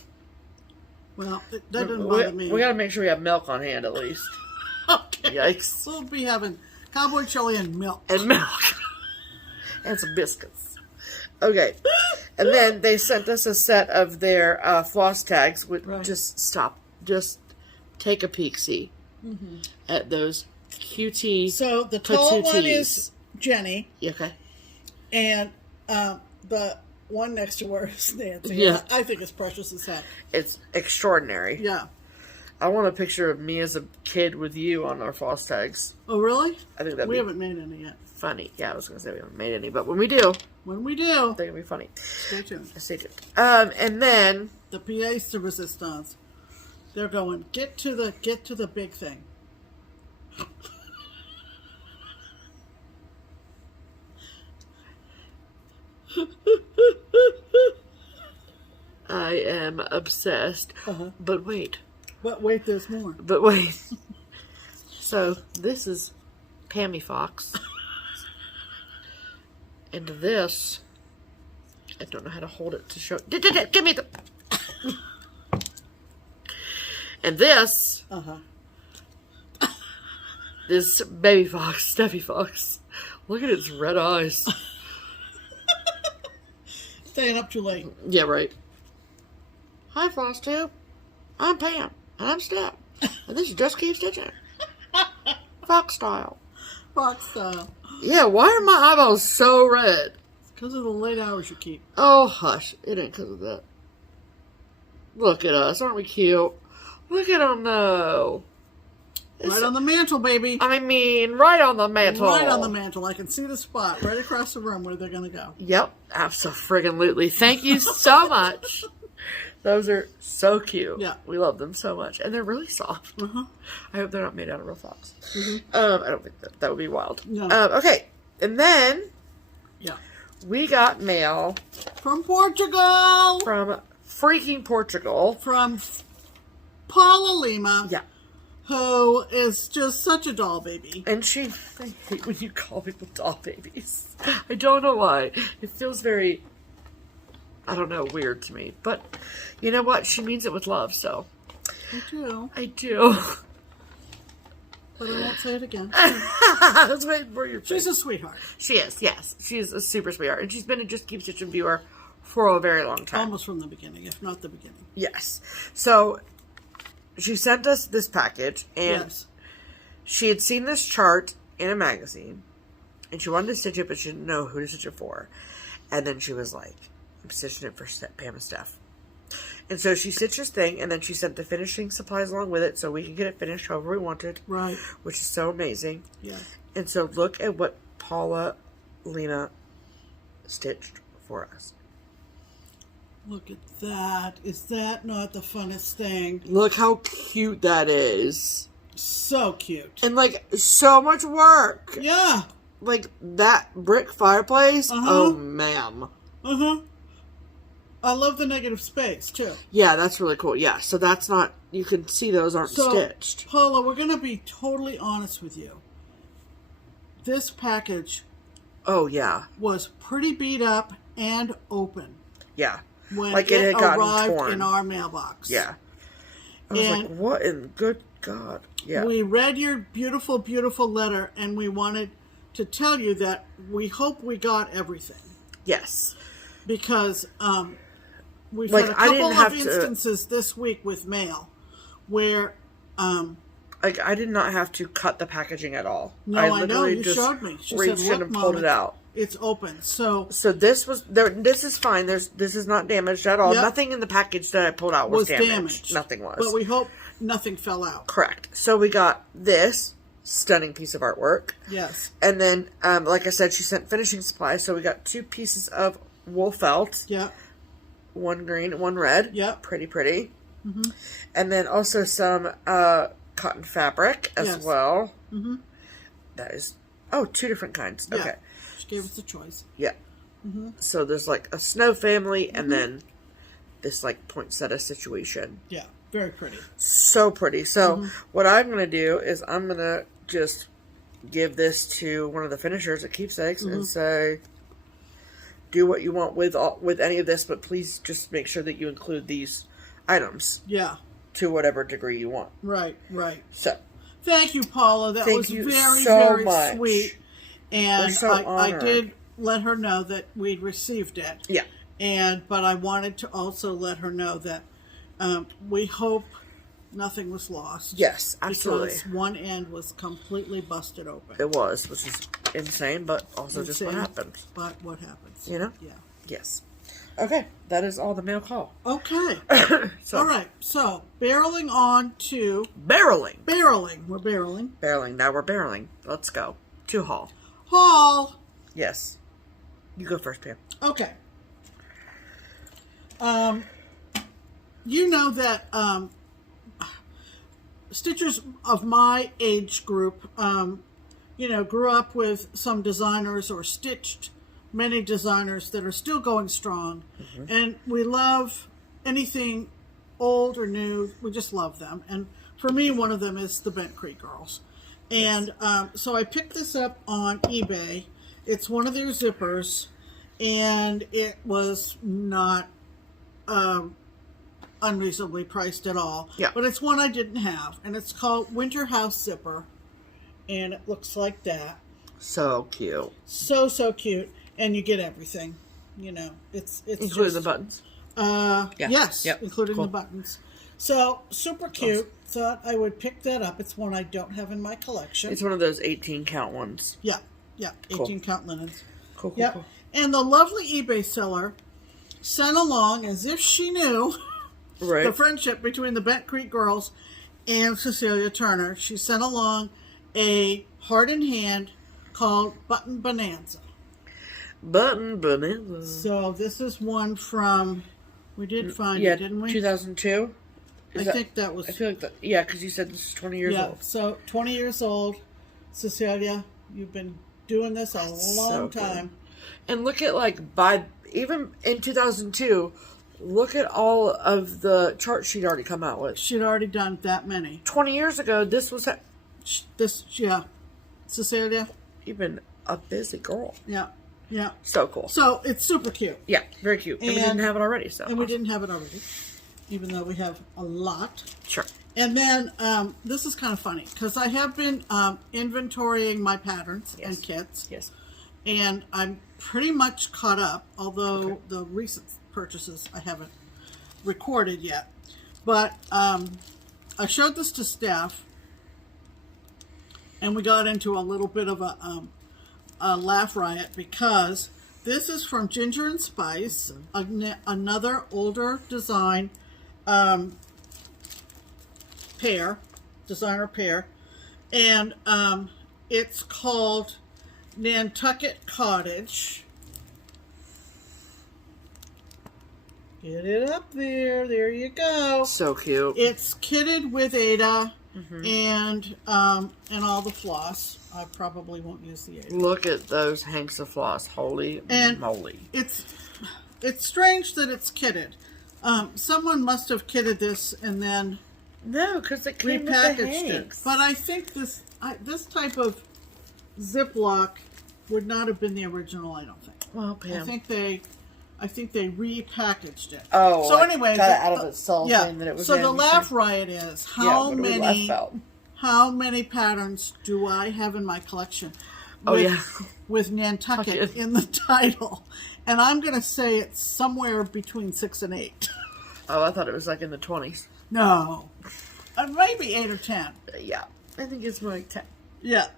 Well, that doesn't bother me. We gotta make sure we have milk on hand, at least. Okay. Yikes. We'll be having cowboy chili and milk. And milk. And some biscuits. Okay. And then they sent us a set of their floss tags. Right. Just take a peek-see at those cutie So the tall one patooties. is Jenny. Okay. And the one next to her is Nancy. Yeah. I think it's precious as heck. It's extraordinary. Yeah. I want a picture of me as a kid with you on our floss tags. Oh, really? I think that'd we be haven't made any yet. funny. Yeah, I was going to say we haven't made any, but when we do, they're going to be funny. stay tuned. Stay tuned. And then The pièce de résistance. They're going, get to the big thing. I am obsessed. But wait. But wait, there's more. But wait. So, this is Pammy Fox. And this, I don't know how to hold it to show. Give me the. And this, this baby fox, Steffi Fox. Look at its red eyes. Staying up too late. Yeah, right. Hi, FlossTube. I'm Pam, and I'm Steph. And this is Just Keep Stitching. Fox style. Fox style. Yeah, why are my eyeballs so red? It's because of the late hours you keep. Oh, hush. It ain't because of that. Look at us. Aren't we cute? Look at them, though. Right on the mantle, baby. I mean, right on the mantle. Right on the mantle. I can see the spot right across the room where they're going to go. Yep. Absolutely. Thank you so much. Those are so cute. Yeah. We love them so much. And they're really soft. I hope they're not made out of real fox. I don't think that would be wild. No. Okay. And then Yeah. we got mail From Portugal. from freaking Portugal. From Paula Lima. Yeah. Who is just such a doll baby. And I hate when you call people doll babies. I don't know why. It feels very, I don't know, weird to me. But you know what? She means it with love, so. I do. I do. But I won't say it again. I was waiting for your face. She's a sweetheart. She is, yes. She's a super sweetheart. And she's been a Just Keep Stitching viewer for a very long time. Almost from the beginning, if not the beginning. Yes. So, she sent us this package, and Yes. she had seen this chart in a magazine, and she wanted to stitch it, but she didn't know who to stitch it for. And then she was like, I'm stitching it for Pam and Steph. And so she stitched this thing, and then she sent the finishing supplies along with it so we could get it finished however we wanted. Right. Which is so amazing. Yes. And so look at what Paula Lima stitched for us. Look at that. Is that not the funnest thing? Look how cute that is. So cute. And like, so much work. Yeah. Like, that brick fireplace? Oh, ma'am. I love the negative space, too. Yeah, that's really cool. Yeah, so that's not, you can see those aren't stitched. Paula, we're going to be totally honest with you. This package was pretty beat up and open. Yeah. When like it had gotten arrived torn. in our mailbox. Yeah. I was like, what in good God? Yeah. We read your beautiful, beautiful letter, and we wanted to tell you that we hope we got everything. Yes. Because we've had a couple of instances this week with mail where... like, I did not have to cut the packaging at all. No, I know. You showed me. She reached said, in and pulled it out. It's open. So this was there. This is fine. This is not damaged at all. Yep. Nothing in the package that I pulled out was damaged. Nothing was. But we hope nothing fell out. Correct. So we got this stunning piece of artwork. Yes. And then, like I said, she sent finishing supplies. So we got 2 pieces of wool felt. Yeah. One green, one red. Yep. Pretty, pretty. Mm-hmm. And then also some cotton fabric as well. Mm-hmm. That is, 2 different kinds. Yeah. Okay. She gave us a choice. Yeah. Mm-hmm. So there's like a snow family and then this like poinsettia situation. Yeah. Very pretty. So pretty. So what I'm going to do is I'm going to just give this to one of the finishers at Keepsakes and say, do what you want with any of this, but please just make sure that you include these items. Yeah. To whatever degree you want. Right, right. So. Thank you, Paula. That was very, so very much. Sweet. And so I did let her know that we'd received it. Yeah. But I wanted to also let her know that we hope nothing was lost. Yes, absolutely. Because one end was completely busted open. It was, which is insane, but also just what happens. But what happens. You know? Yeah. Yes. Okay, that is all the mail call. Okay. All right, so barreling on to... Barreling. We're barreling. Now we're barreling. Let's go. To haul. Haul. Yes. You go first, Pam. Okay. You know that stitchers of my age group, grew up with some designers or stitched many designers that are still going strong. And we love anything old or new. We just love them. And for me, one of them is the Bent Creek Girls. And so I picked this up on eBay. It's one of their zippers, and it was not unreasonably priced at all. Yeah. But it's one I didn't have, and it's called Winter House Zipper, and it looks like that. So cute. So cute, and you get everything. It's including the buttons. Yes, yep. Including the buttons. So super cute. Awesome. Thought I would pick that up. It's one I don't have in my collection. It's one of those 18 count ones. Yeah, 18 count linens. Cool. And the lovely eBay seller sent along, as if she knew, the friendship between the Bent Creek Girls and Cecilia Turner. She sent along a heart in hand called Button Bonanza. So this is one from, we did find it, didn't we? 2002? I think that was... I feel like that, yeah, because you said this is 20 years old. So 20 years old. Cecilia, you've been doing this a long time. And look at, even in 2002, look at all of the charts she'd already come out with. She'd already done that many. 20 years ago, this was... Cecilia. You've been a busy girl. Yeah. So cool. So it's super cute. Yeah, very cute. And we didn't have it already, so. And we didn't have it already, even though we have a lot. Sure. And then this is kind of funny because I have been inventorying my patterns and kits. Yes. And I'm pretty much caught up, although the recent purchases I haven't recorded yet. But I showed this to Steph, and we got into a little bit of a laugh riot because this is from Ginger and Spice, another older design designer pair, and it's called Nantucket Cottage. Get it up there. There you go. So cute. It's kitted with Ada and all the floss. I probably won't use the Ada. Look at those hanks of floss. Holy moly. It's it's strange that it's kitted. Someone must have kitted this and then No, because it came with the repackaged it. hanks. But I think this type of Ziploc would not have been the original. I don't think. Well, Pam. I think they repackaged it. Oh, so anyway, got it out of its cellophane that it was so in. the laugh riot is how many patterns do I have in my collection? With Nantucket in the title, and I'm going to say it's somewhere between 6 and 8. Oh, I thought it was like in the 20s. No, maybe 8 or 10. Yeah, I think it's more like 10. Yeah,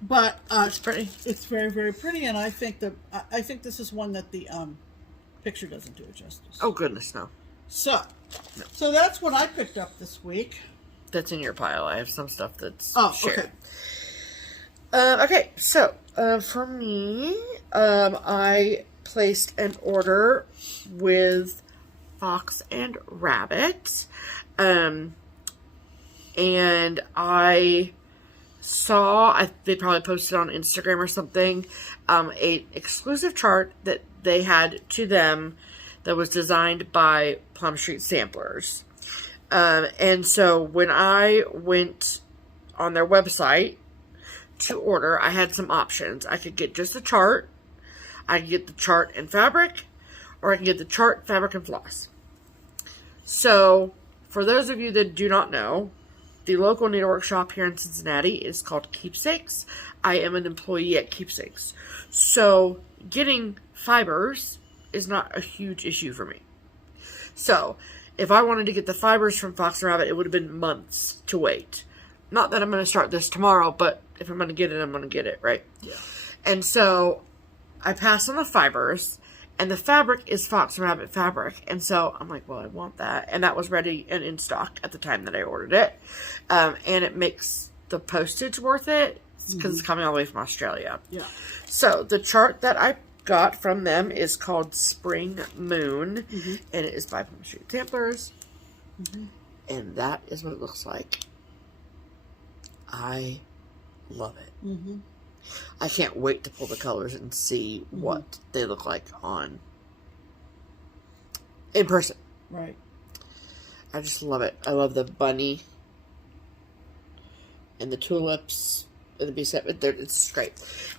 but it's pretty. It's very, very pretty, and I think this is one that the picture doesn't do it justice. Oh goodness, no. So that's what I picked up this week. That's in your pile. I have some stuff that's shared. Okay. Okay, so for me, I placed an order with Fox and Rabbit, and I saw, they probably posted on Instagram or something, a exclusive chart that they had to them that was designed by Plum Street Samplers. And so when I went on their website to order, I had some options. I could get just the chart, I could get the chart and fabric, or I can get the chart, fabric, and floss. So, for those of you that do not know, the local needlework shop here in Cincinnati is called Keepsakes. I am an employee at Keepsakes. So, getting fibers is not a huge issue for me. So, if I wanted to get the fibers from Fox and Rabbit, it would have been months to wait. Not that I'm going to start this tomorrow, but if I'm going to get it, I'm going to get it, right? Yeah. And so, I passed on the fibers, and the fabric is Fox and Rabbit fabric. And so, I'm like, well, I want that. And that was ready and in stock at the time that I ordered it. And it makes the postage worth it, because it's coming all the way from Australia. Yeah. So, the chart that I got from them is called Spring Moon, and it is by Plum Street Samplers. And that is what it looks like. I love it. I can't wait to pull the colors and see what they look like in person. Right. I just love it. I love the bunny and the tulips and the bee set. It's great.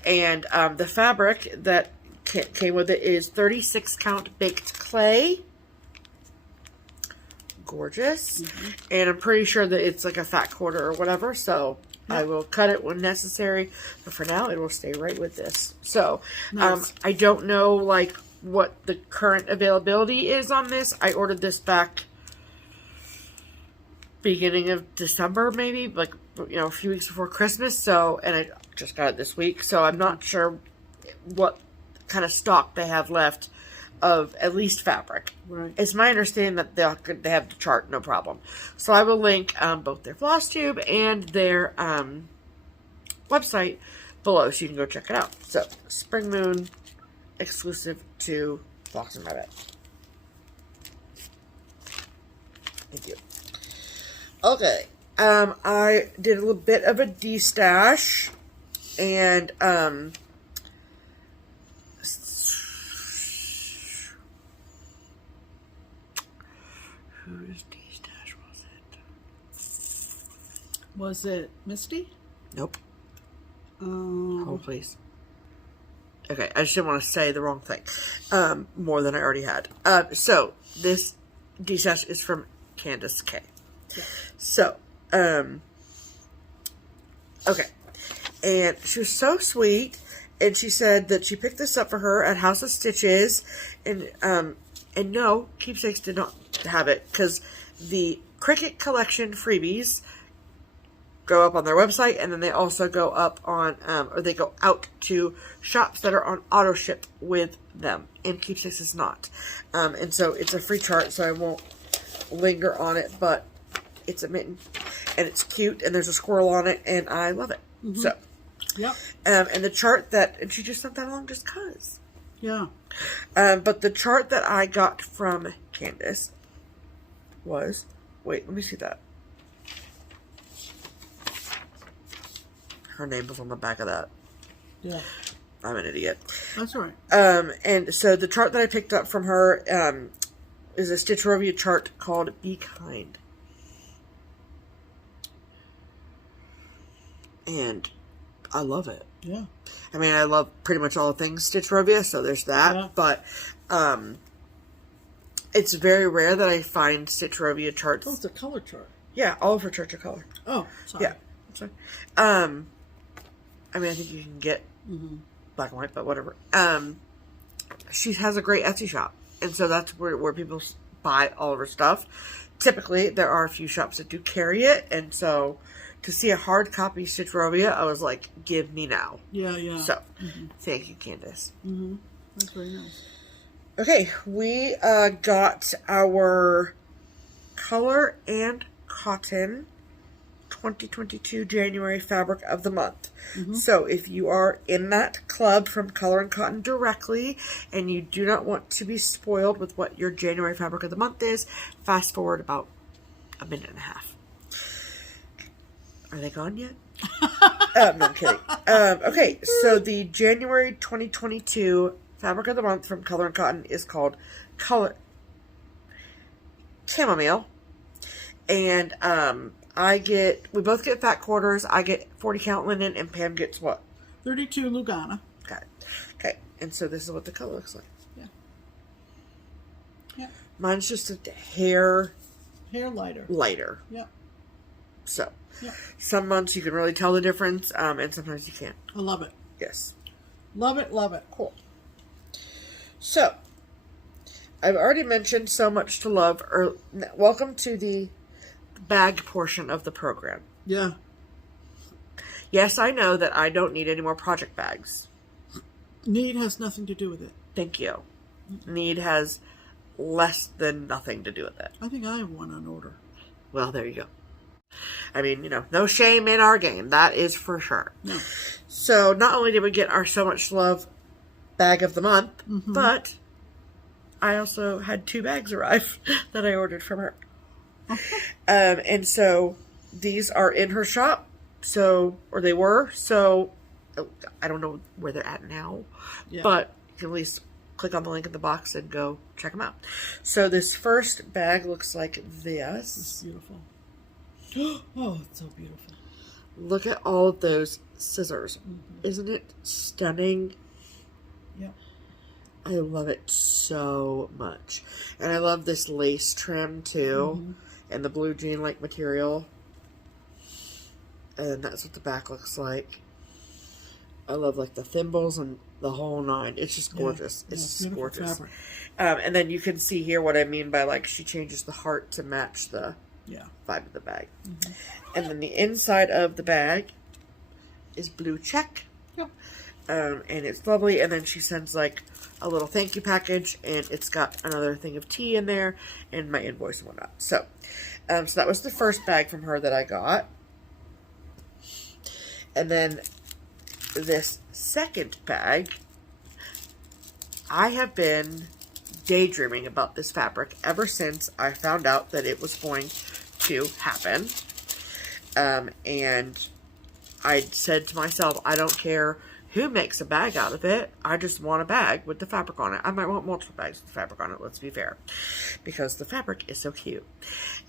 And the fabric that came with it is 36 count baked clay. Gorgeous. And I'm pretty sure that it's like a fat quarter or whatever, so I will cut it when necessary, but for now it will stay right with this. So nice. I don't know like what the current availability is on this. I ordered this back beginning of December, maybe, like, you know, a few weeks before Christmas. So, and I just got it this week, so I'm not sure what kind of stock they have left of at least fabric. Right. It's my understanding that they have the chart, no problem. So I will link both their FlossTube and their website below, so you can go check it out. So, Spring Moon, exclusive to Fox and Rabbit. Thank you. Okay, I did a little bit of a destash, and whose destash was it? Was it Misty? Nope. Hold, please. Okay, I just didn't want to say the wrong thing. More than I already had. So, this destash is from Candace K. Yeah. So, okay. And she was so sweet, and she said that she picked this up for her at House of Stitches, and no, Keepsakes did not have it, because the Cricut collection freebies go up on their website, and then they also go up on, or they go out to shops that are on auto ship with them, and Keepsakes is not. And so it's a free chart, so I won't linger on it, but it's a mitten, and it's cute, and there's a squirrel on it, and I love it. So, yep. And the chart that, and she just sent that along just cause. Yeah. But the chart that I got from Candace was, wait, let me see that. Her name was on the back of that. Yeah. I'm an idiot. That's all right. And so the chart that I picked up from her is a Stitcherovia chart called Be Kind. And I love it. Yeah. I mean, I love pretty much all things Stitcherovia, so there's that. Yeah. But it's very rare that I find Stitcherovia charts. Oh, it's a color chart. Yeah, all of her charts are color. Oh, sorry. Yeah. Sorry. I mean, I think you can get black and white, but whatever. She has a great Etsy shop, and so that's where people buy all of her stuff. Typically, there are a few shops that do carry it, and so to see a hard copy Stitcherovia, I was like, give me now. Yeah, yeah. So, thank you, Candace. That's very nice. Okay, we got our Color and Cotton 2022 January Fabric of the Month. So if you are in that club from Color and Cotton directly and you do not want to be spoiled with what your January Fabric of the Month is, fast forward about a minute and a half. Are they gone yet? No, I'm kidding. Okay, so the January 2022 Fabric of the Month from Color and Cotton is called Color Chamomile. And we both get fat quarters. I get 40 count linen, and Pam gets what? 32 Lugana. Got it. Okay, and so this is what the color looks like. Yeah. Yeah. Mine's just a hair lighter. Yeah. So, yeah. Some months you can really tell the difference, and sometimes you can't. I love it. Yes. Love it, love it. Cool. So, I've already mentioned SewMuch2Luv. Welcome to the bag portion of the program. Yeah. Yes, I know that I don't need any more project bags. Need has nothing to do with it. Thank you. Need has less than nothing to do with it. I think I have one on order. Well, there you go. I mean, no shame in our game. That is for sure. No. So, not only did we get our SewMuch2Luv bag of the month, but I also had 2 bags arrive that I ordered from her. And so these are in her shop, or they were, so I don't know where they're at now, but you can at least click on the link in the box and go check them out. So this first bag looks like this. It's beautiful. Oh, it's so beautiful. Look at all of those scissors. Isn't it stunning? Yeah. I love it so much. And I love this lace trim too. And the blue jean-like material. And that's what the back looks like. I love like the thimbles and the whole 9. It's just gorgeous. It's just gorgeous. And then you can see here what I mean by like she changes the heart to match the vibe of the bag. And then the inside of the bag is blue check. Yep. And it's lovely. And then she sends like a little thank you package, and it's got another thing of tea in there and my invoice and whatnot. So, so that was the first bag from her that I got. And then this second bag, I have been daydreaming about this fabric ever since I found out that it was going to happen. And I said to myself, I don't care who makes a bag out of it. I just want a bag with the fabric on it. I might want multiple bags with the fabric on it, let's be fair. Because the fabric is so cute.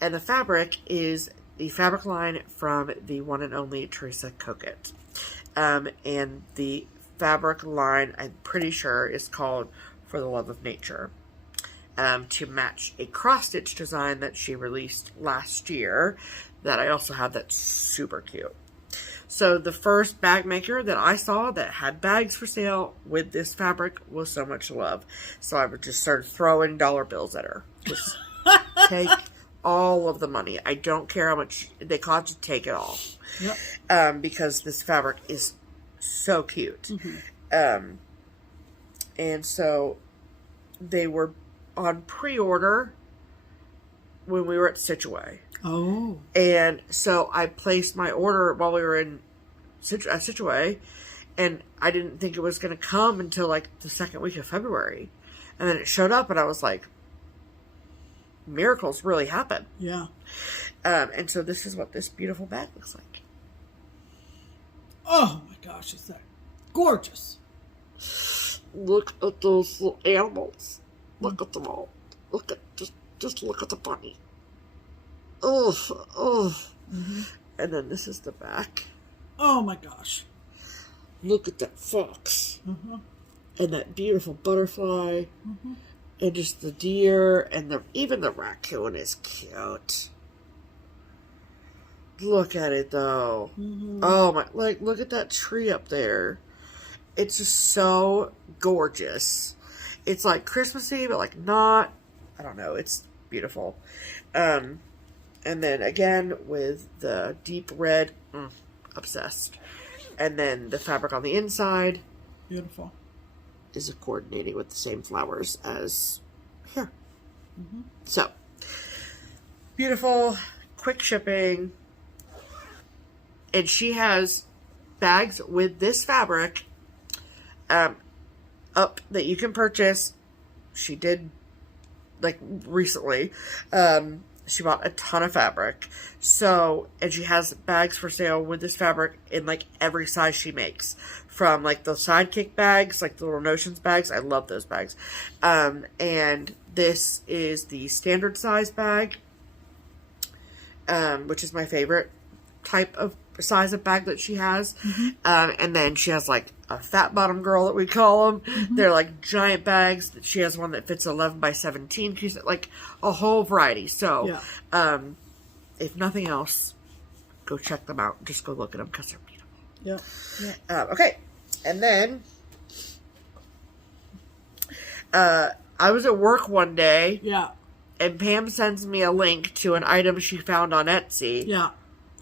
And the fabric is the fabric line from the one and only Teresa Coquette. And the fabric line, I'm pretty sure, is called For the Love of Nature. To match a cross-stitch design that she released last year that I also have that's super cute. So the first bag maker that I saw that had bags for sale with this fabric was SewMuch2Luv. So I would just start throwing dollar bills at her. Just take all of the money. I don't care how much they cost, you take it all. Yep. Because this fabric is so cute. And so they were on pre-order when we were at Stitch Away. Oh. And so I placed my order while we were in Stitch Away, and I didn't think it was going to come until like the second week of February. And then it showed up, and I was like, miracles really happen. Yeah. And so this is what this beautiful bag looks like. Oh my gosh, is that gorgeous. Look at those little animals. Look at them all. Look at, just look at the bunny. Oh. And then this is the back. Oh my gosh. Look at that fox. And that beautiful butterfly. And just the deer. And even the raccoon is cute. Look at it though. Oh my, like, look at that tree up there. It's just so gorgeous. It's like Christmassy, but like not. I don't know. It's beautiful. And then again with the deep red, obsessed. And then the fabric on the inside, beautiful, is coordinating with the same flowers as here. So beautiful, quick shipping, and she has bags with this fabric up that you can purchase. She did, like, recently. She bought a ton of fabric. So, and she has bags for sale with this fabric in, like, every size she makes. From, like, the sidekick bags, like the little Notions bags. I love those bags. And this is the standard size bag, which is my favorite type of size of bag that she has. And then she has, like, a fat bottom girl that we call them. They're like giant bags. She has one that fits 11 by 17. She's like a whole variety. So, if nothing else, go check them out. Just go look at them because they're beautiful. Okay. And then, I was at work one day. And Pam sends me a link to an item she found on Etsy.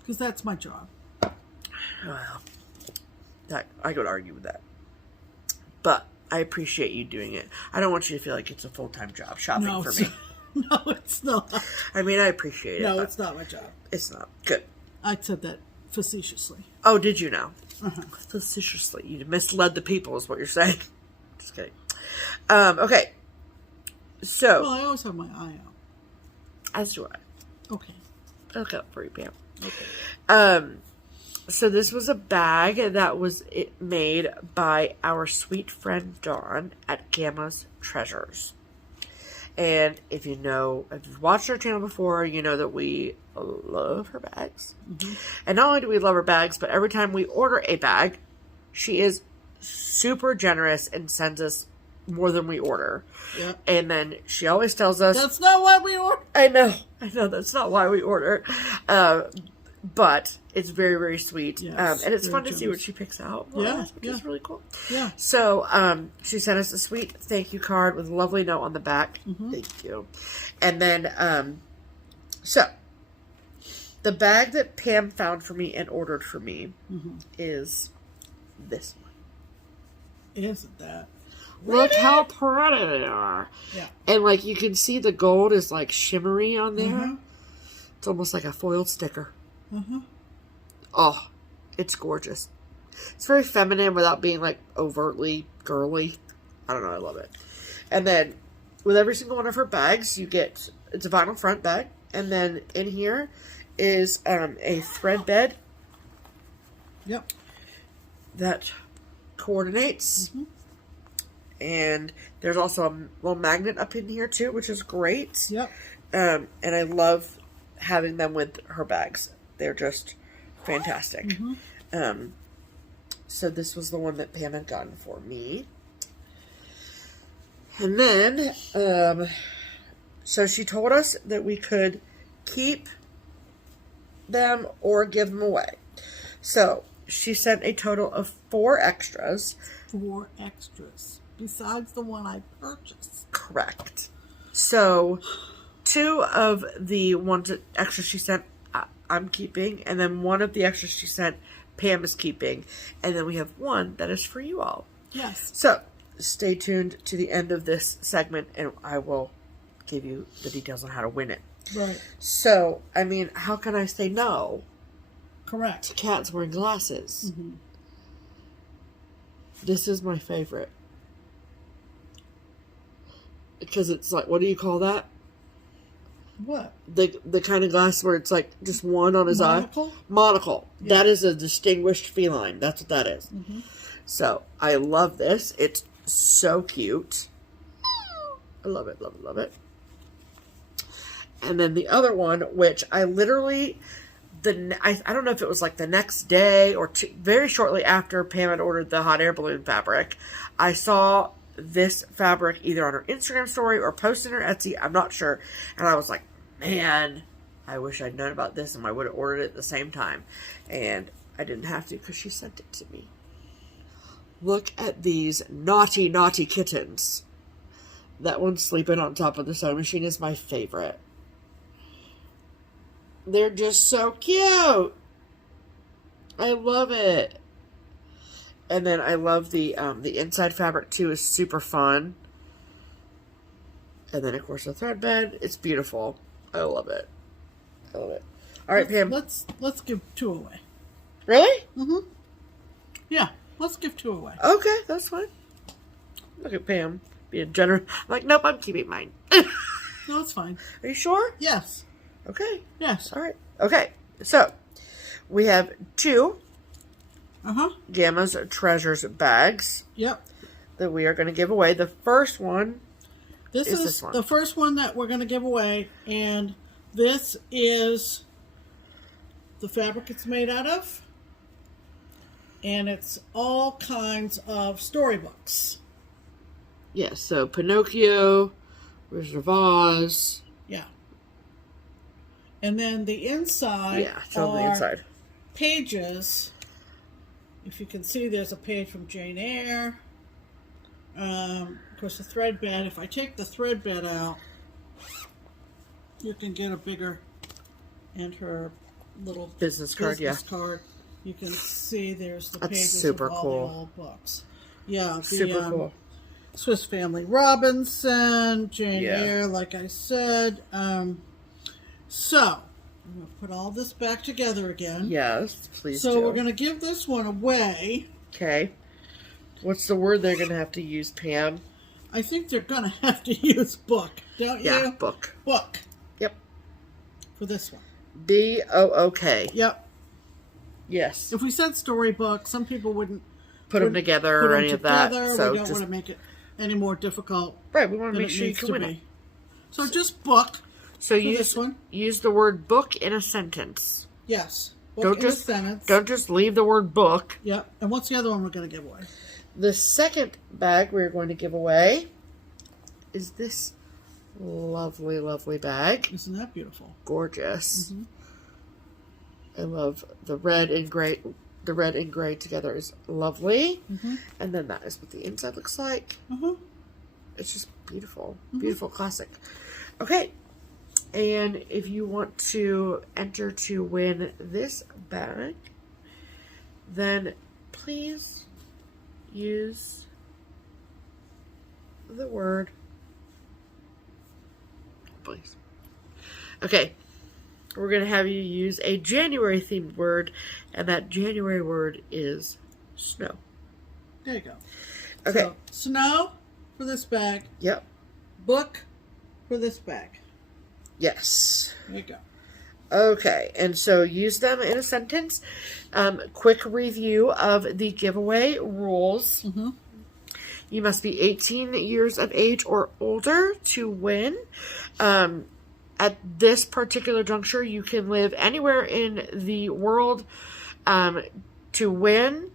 Because that's my job. Well, I could argue with that. But I appreciate you doing it. I don't want you to feel like it's a full-time job shopping for me. No, it's not. I mean, I appreciate it. No, it's not my job. It's not. Good. I said that facetiously. Oh, did you now? Facetiously. You misled the people is what you're saying. Just kidding. Okay. So. Well, I always have my eye out. As do I. Okay. I'll look up for you, Pam. Okay. So this was a bag that was made by our sweet friend Dawn at Gamma's Treasures. And if you've watched our channel before, you know that we love her bags. And not only do we love her bags, but every time we order a bag, she is super generous and sends us more than we order. And then she always tells us, that's not why we order. I know, that's not why we order. But it's very, very sweet. Yes, and it's fun to generous. see what she picks out. Which is really cool. So, she sent us a sweet thank you card with a lovely note on the back. Thank you. And then, so, the bag that Pam found for me and ordered for me is this one. Isn't that? Look how pretty they are. And, like, you can see the gold is, like, shimmery on there. It's almost like a foiled sticker. Oh, it's gorgeous. It's very feminine without being, like, overtly girly. I don't know, I love it. And then, with every single one of her bags, you get, it's a vinyl front bag. And then in here is a thread bed. That coordinates. And there's also a little magnet up in here too, which is great. And I love having them with her bags. They're just fantastic. So this was the one that Pam had gotten for me. And then, so she told us that we could keep them or give them away. So she sent a total of 4 extras. 4 extras. Besides the one I purchased. Correct. So 2 of the ones that extras she sent, I'm keeping. And then 1 of the extras she sent, Pam is keeping. And then we have 1 that is for you all. Yes. So stay tuned to the end of this segment and I will give you the details on how to win it. Right. So, I mean, how can I say no? Correct. To cats wearing glasses. This is my favorite. Because it's like, what do you call that? What? The kind of glass where it's like just one on his Monocle? eye. Monocle. Yeah. That is a distinguished feline. That's what that is. So, I love this. It's so cute. I love it, love it, love it. And then the other one, which I literally, I don't know if it was like the next day or very shortly after Pam had ordered the hot air balloon fabric, I saw this fabric either on her Instagram story or posted her Etsy. I'm not sure. And I was like, man, I wish I'd known about this and I would have ordered it at the same time. And I didn't have to because she sent it to me. Look at these naughty, naughty kittens. That one sleeping on top of the sewing machine is my favorite. They're just so cute. I love it. And then I love the inside fabric too is super fun. And then of course the thread bed. It's beautiful. I love it. I love it. All right, Pam. Let's give 2 away. Really? Mm-hmm. Yeah, let's give 2 away. Okay, that's fine. Look at Pam being generous. I'm like, nope, I'm keeping mine. No, it's fine. Are you sure? Yes. Okay. Yes. All right. Okay. So we have 2 Gamma's Treasures bags. Yep. That we are going to give away. The first one is this one. The first one that we're going to give away, and this is the fabric it's made out of, and it's all kinds of storybooks. Yes. So Pinocchio, Wizard of Oz. Yeah. And then the inside it's on the inside. Pages. If you can see, there's a page from Jane Eyre. Of course, the thread bed. If I take the thread bed out, you can get a bigger, and her little business card. card. You can see there's the That's pages super of all cool. the old books. Yeah, the, Super cool. Swiss Family Robinson, Jane Eyre, like I said. So, I'm going to put all this back together again. Yes, please So do. we're going to give this one away. Okay. What's the word they're going to have to use, Pam? I think they're going to have to use book, don't you? Yeah, book. Book. Yep. For this one. B-O-O-K. Yep. Yes. If we said storybook, some people wouldn't Put them together or any of that. So we don't want to make it any more difficult. Right, we want to than make it sure you needs can to win be. it. So just book. So this one. use the word book in a sentence. Yes. Book Don't in just a sentence. Don't just leave the word book. Yep. And what's the other one we're going to give away? The second bag we're going to give away is this lovely, lovely bag. Isn't that beautiful? Gorgeous. Mm-hmm. I love the red and gray. The red and gray together is lovely. Mm-hmm. And then that is what the inside looks like. Mm-hmm. It's just beautiful. Mm-hmm. Beautiful classic. Okay. And if you want to enter to win this bag, then please use the word. Please. Okay. We're going to have you use a January themed word, and that January word is snow. There you go. Okay. So, snow for this bag. Yep. Book for this bag. Yes. There you go. Okay, and so use them in a sentence. Quick review of the giveaway rules. Mm-hmm. You must be 18 years of age or older to win. At this particular juncture, you can live anywhere in the world to win.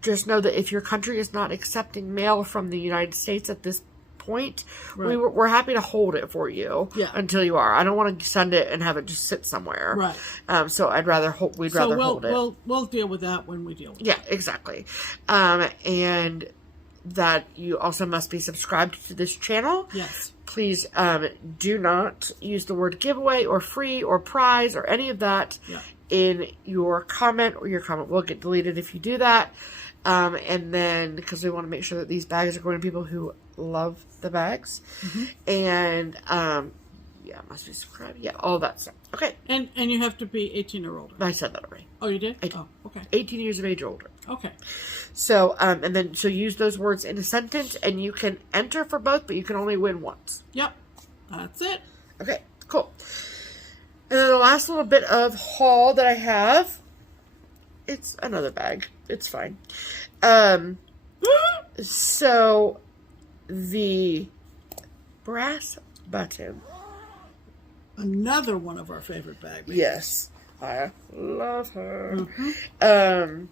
Just know that if your country is not accepting mail from the United States at this point, right. we're happy to hold it for you until you are. I don't want to send it and have it just sit somewhere. Right. So I'd rather we'd rather hold it. We'll deal with that when we deal with it. Yeah, exactly. And that you also must be subscribed to this channel. Yes. Please do not use the word giveaway or free or prize or any of that in your comment, or your comment will get deleted if you do that. And then, because we want to make sure that these bags are going to people who love the bags. Mm-hmm. And, must be subscribed. Yeah, all that stuff. Okay. And you have to be 18 or older. I said that already. Oh, you did? 18. Oh, okay. 18 years of age or older. Okay. So, so use those words in a sentence, and you can enter for both, but you can only win once. Yep. That's it. Okay, cool. And then the last little bit of haul that I have, it's another bag. It's fine. So the brass button. Another one of our favorite bag makers. Yes. I love her. Mm-hmm.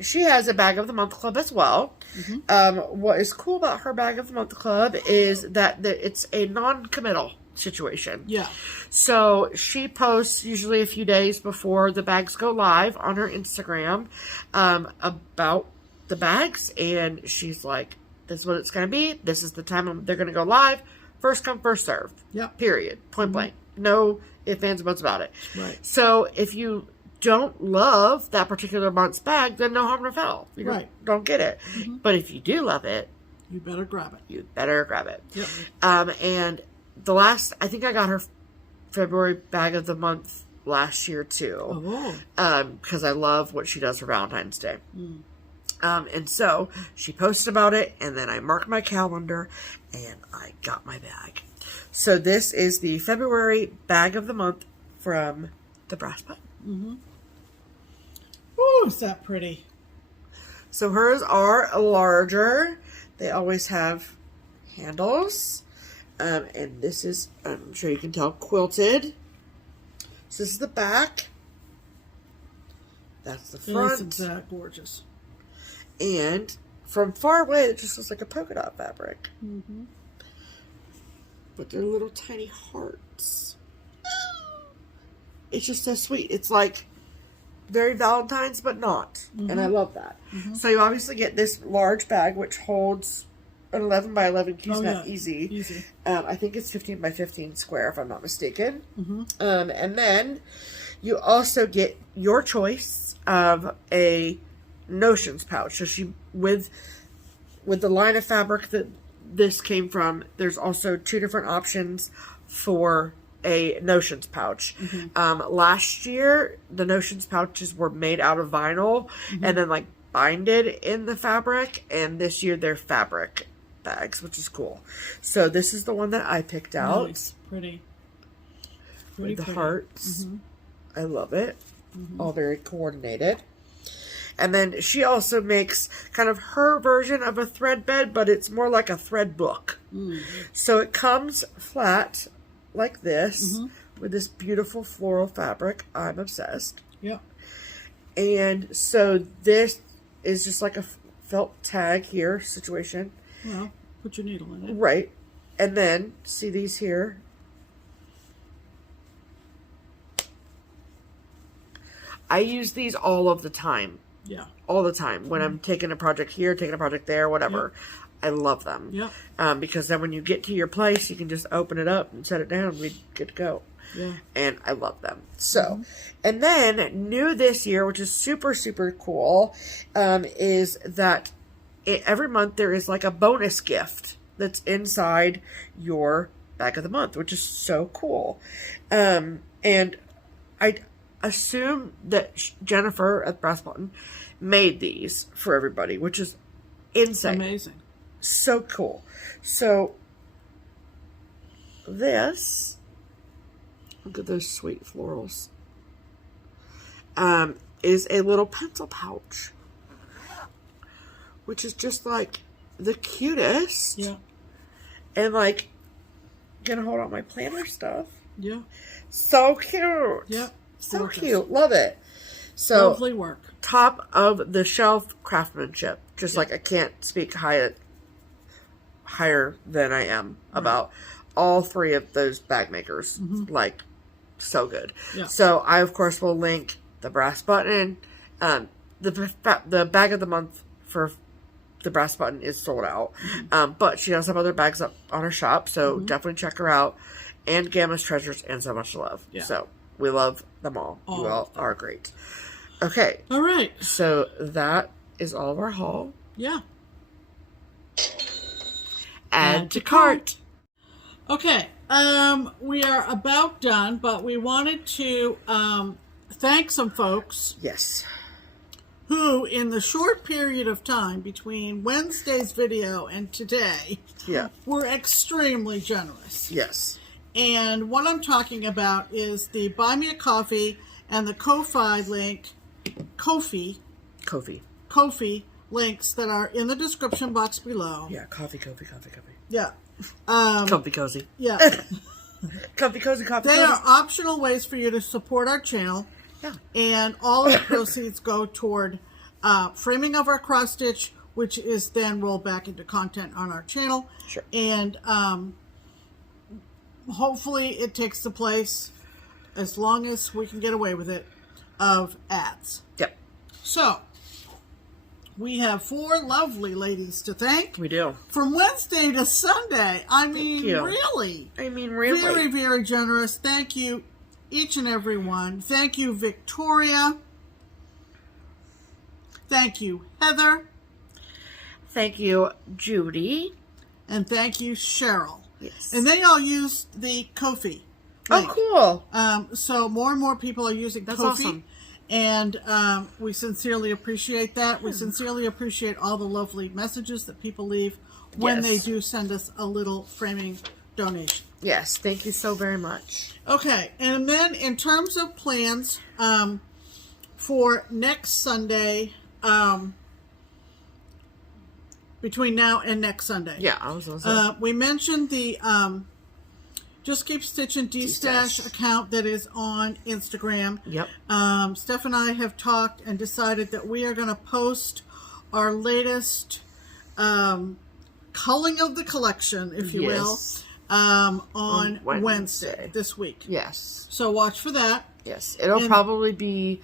She has a Bag of the Month Club as well. Mm-hmm. What is cool about her Bag of the Month Club is that it's a non-committal situation. Yeah. So she posts usually a few days before the bags go live on her Instagram about the bags. And she's like, this is what it's going to be. This is the time they're going to go live. First come, first serve. Yeah. Period. Point blank. No ifs, ands, buts about it. Right. So if you don't love that particular month's bag, then no harm, no foul. You don't get it. Mm-hmm. But if you do love it, you better grab it. You better grab it. Yep. And I think I got her February Bag of the Month last year too. Because I love what she does for Valentine's Day. Mm. And so she posted about it, and then I marked my calendar, and I got my bag. So this is the February Bag of the Month from the Brass Button. Mm-hmm. Ooh, is that pretty? So hers are larger. They always have handles. And this is, I'm sure you can tell, quilted. So this is the back. That's the front. Isn't gorgeous? And from far away, it just looks like a polka dot fabric. Mm-hmm. But they're little tiny hearts. It's just so sweet. It's like very Valentine's, but not. Mm-hmm. And I love that. Mm-hmm. So you obviously get this large bag, which holds an 11 by 11 Keepsakes easy. I think it's 15 by 15 square, if I'm not mistaken. Mm-hmm. And then you also get your choice of a notions pouch. So she, with the line of fabric that this came from, there's also 2 different options for a notions pouch. Mm-hmm. Last year, the notions pouches were made out of vinyl and then like binded in the fabric, and this year they're fabric bags, which is cool. So this is the one that I picked out. Nice. Pretty. With the hearts. Mm-hmm. I love it. Mm-hmm. All very coordinated. And then she also makes kind of her version of a thread bed, but it's more like a thread book. Mm-hmm. So it comes flat like this with this beautiful floral fabric. I'm obsessed. Yeah. And so this is just like a felt tag here situation. Well, put your needle in it. Right. And then, see these here? I use these all of the time. Yeah. All the time. When I'm taking a project here, taking a project there, whatever. Yep. I love them. Yeah. Because then when you get to your place, you can just open it up and set it down and be good to go. Yeah. And I love them. So, and then new this year, which is super, super cool, is that every month there is like a bonus gift that's inside your Bag of the Month, which is so cool. And I assume that Jennifer at Brass Button made these for everybody, which is insane. Amazing. So cool. So this, look at those sweet florals, is a little pencil pouch, which is just like the cutest. Yeah. And like, gonna hold on my planner stuff. Yeah. So cute. Yeah. So cute. Love it. So lovely work. Top of the shelf craftsmanship. Just like I can't speak higher than I am about all 3 of those bag makers. Like, so good. Yeah. So I of course will link the Brass Button. The Bag of the Month for the Brass Button is sold out. But she does have other bags up on her shop, so definitely check her out. And Gamma's Treasures and SewMuch2Luv. Yeah. So we love them all. You all are great. Okay. All right. So that is all of our haul. Yeah. Add to cart. Okay. We are about done, but we wanted to thank some folks. Yes. Who, in the short period of time between Wednesday's video and today, were extremely generous. Yes. And what I'm talking about is the Buy Me a Coffee and the Ko-Fi link, Ko-Fi links that are in the description box below. Yeah, coffee. Yeah. Comfy cozy. Yeah. Comfy cozy, coffee They cozy. are optional ways for you to support our channel. Yeah. And all of the proceeds go toward framing of our cross stitch, which is then rolled back into content on our channel. Sure. And hopefully it takes the place, as long as we can get away with it, of ads. Yep. So, we have 4 lovely ladies to thank. We do. From Wednesday to Sunday. I mean, you. really. Really. Very, very generous. Thank you, each and every one. Thank you, Victoria. Thank you, Heather. Thank you, Judy. And thank you, Cheryl. Yes. And they all used the Ko-fi Oh, link. cool. So more and more people are using That's Ko-fi. awesome. And we sincerely appreciate that. We sincerely appreciate all the lovely messages that people leave when they Yes. do send us a little framing donation. Yes, thank you so very much. Okay, and then in terms of plans for next Sunday, between now and next Sunday. Yeah, I was going to say. We mentioned the Just Keep Stitchin Destash account that is on Instagram. Yep. Steph and I have talked and decided that we are going to post our latest culling of the collection, if you Yes. will, on Wednesday. Wednesday this week. Yes. So watch for that. Yes. It'll probably be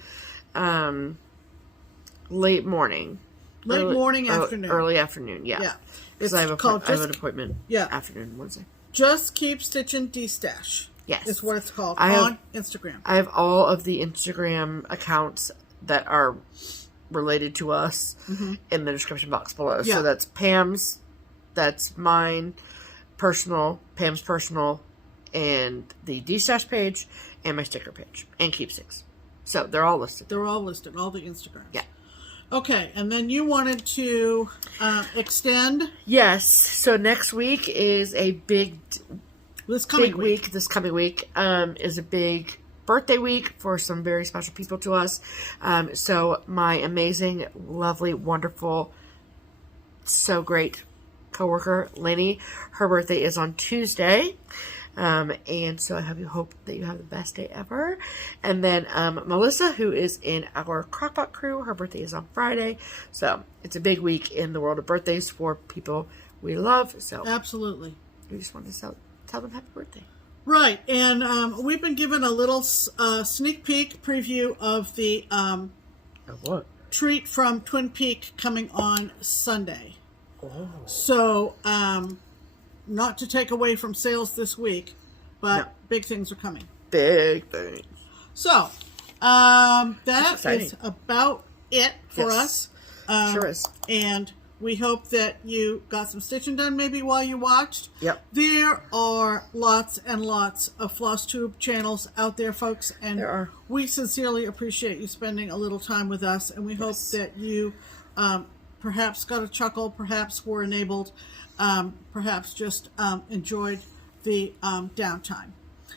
late morning. Late morning, afternoon. Early afternoon, yeah. Yeah. Because I have an appointment Yeah. afternoon Wednesday. Just Keep Stitchin Destash. Yes. Is what it's called I on Instagram. I have all of the Instagram accounts that are related to us in the description box below. Yeah. So that's Pam's, that's mine, personal, Pam's personal, and the Destash page, and my sticker page, and Keepsakes. So they're all listed. They're all listed, all the Instagrams. Yeah. Okay, and then you wanted to extend Yes. So next week is a this coming big week. This coming week is a big birthday week for some very special people to us. So my amazing, lovely, wonderful, so great coworker, Lenny, her birthday is on Tuesday. And so I hope that you have the best day ever. And then Melissa, who is in our Crockpot crew, her birthday is on Friday. So it's a big week in the world of birthdays for people we love. So Absolutely. we just wanted to tell them happy birthday. Right, and we've been given a little sneak peek preview of the Of what? treat from Twin Peak coming on Sunday. Oh. So, not to take away from sales this week, but No. big things are coming. Big thing. So, That's that exciting. is about it for Yes. us. Sure is. And we hope that you got some stitching done maybe while you watched. Yep. There are lots and lots of FlossTube channels out there, folks. And There are. we sincerely appreciate you spending a little time with us. And we hope that you perhaps got a chuckle, perhaps were enabled, perhaps just enjoyed the downtime.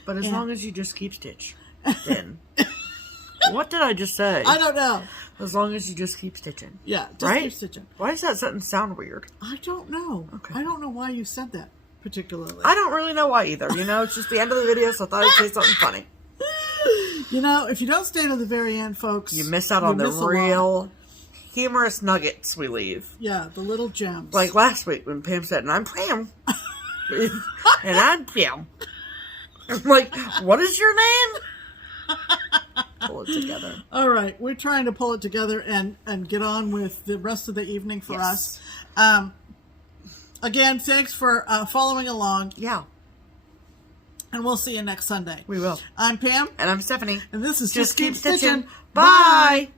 But as long as you just keep stitch, then. What did I just say? I don't know. As long as you just keep stitching. Yeah, just Right? keep stitching. Why does that sentence sound weird? I don't know. Okay. I don't know why you said that particularly. I don't really know why either. You know, it's just the end of the video, so I thought I'd say something funny. You know, if you don't stay to the very end, folks, You miss out on the miss a lot. real humorous nuggets we leave. Yeah, the little gems. Like last week when Pam said, and I'm Pam. And I'm Pam. I'm like, what is your name? Pull it together. All right, we're trying to pull it together and get on with the rest of the evening for Yes. us. Again, thanks for following along, Yeah, and we'll see you next Sunday. we will. I'm Pam, And I'm Stephanie. and this is Just keep Stitching. stitching. Bye.